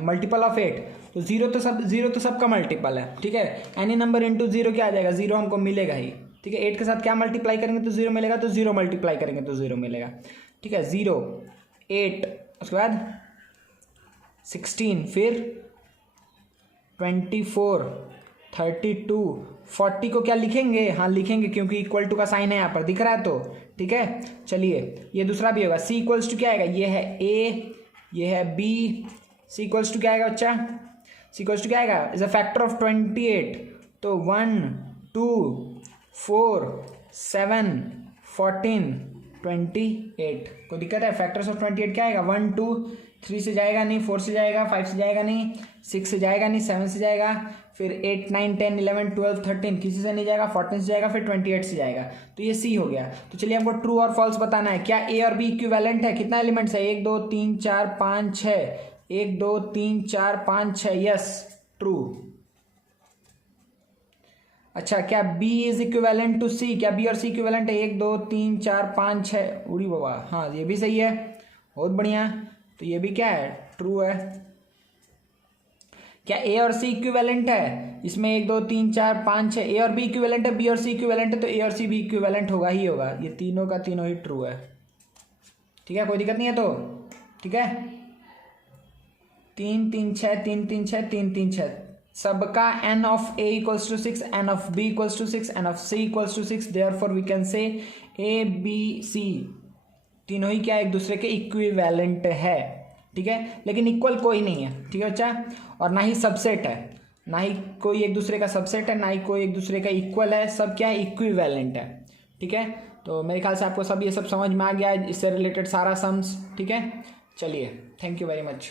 मल्टीपल ऑफ 8, तो जीरो तो सबका मल्टीपल है, ठीक है। एनी नंबर इंटू जीरो क्या आ जाएगा, जीरो हमको मिलेगा ही, ठीक है। 8 के साथ क्या मल्टीप्लाई करेंगे तो जीरो मिलेगा, तो जीरो मल्टीप्लाई करेंगे तो जीरो मिलेगा, ठीक है। 0 8 उसके बाद 16 फिर 24 32 40 को क्या लिखेंगे, हाँ लिखेंगे क्योंकि इक्वल टू का साइन है यहाँ पर दिख रहा है, तो ठीक है। चलिए ये दूसरा भी होगा, सी इक्वल्स टू क्या आएगा, ये है ए ये है बी, सी इक्वल्स टू क्या आएगा बच्चा, सी इक्वल्स टू क्या आएगा, इज अ फैक्टर ऑफ 28, तो 1 2 4 7 14 28, कोई दिक्कत है। फैक्टर्स ऑफ 28 क्या आएगा, 1 2 3 से जाएगा नहीं, 4 से जाएगा, 5 से जाएगा नहीं, 6 से जाएगा नहीं, 7 से जाएगा, फिर 8 9 10 11 12 13 किसी से नहीं जाएगा, 14 से जाएगा, फिर 28 से जाएगा, तो ये सी हो गया। तो चलिए हमको ट्रू और फॉल्स बताना है। क्या ए और बी इक्विवेलेंट है, कितना एलिमेंट्स है, 1 2 3 4 5 6, 1 2 3 4 5 6, यस ट्रू। अच्छा क्या बी इज इक्विवेलेंट टू सी, क्या बी और सी इक्विवेलेंट है, 1 2 3 4 5 6, उड़ी बाबा, हाँ ये भी सही है, बहुत बढ़िया। तो ये भी क्या है, ट्रू है। क्या ए और सी इक्विवेलेंट है, इसमें 1 2 3 4 5 6, ए और बी इक्विवेलेंट है, बी और सी इक्विवेलेंट है, तो ए और सी भी इक्विवेलेंट होगा ही होगा, ये तीनों का तीनों ही ट्रू है, ठीक है, कोई दिक्कत नहीं है। तो ठीक है 3 3 6 3 3 6 3 3 6, सबका n of a equals to 6, n of b equals to 6, n of c equals to 6, therefore we can say a b c तीनों ही क्या एक दूसरे के इक्विवेलेंट है, ठीक है। लेकिन इक्वल कोई नहीं है, ठीक है बच्चा, और ना ही सबसेट है, ना ही कोई एक दूसरे का सबसेट है, ना ही कोई एक दूसरे का इक्वल है, सब क्या है इक्विवेलेंट है, ठीक है। तो मेरे ख्याल से आपको सब ये सब समझ में आ गया, इससे रिलेटेड सारा सम्स, ठीक है। चलिए थैंक यू वेरी मच।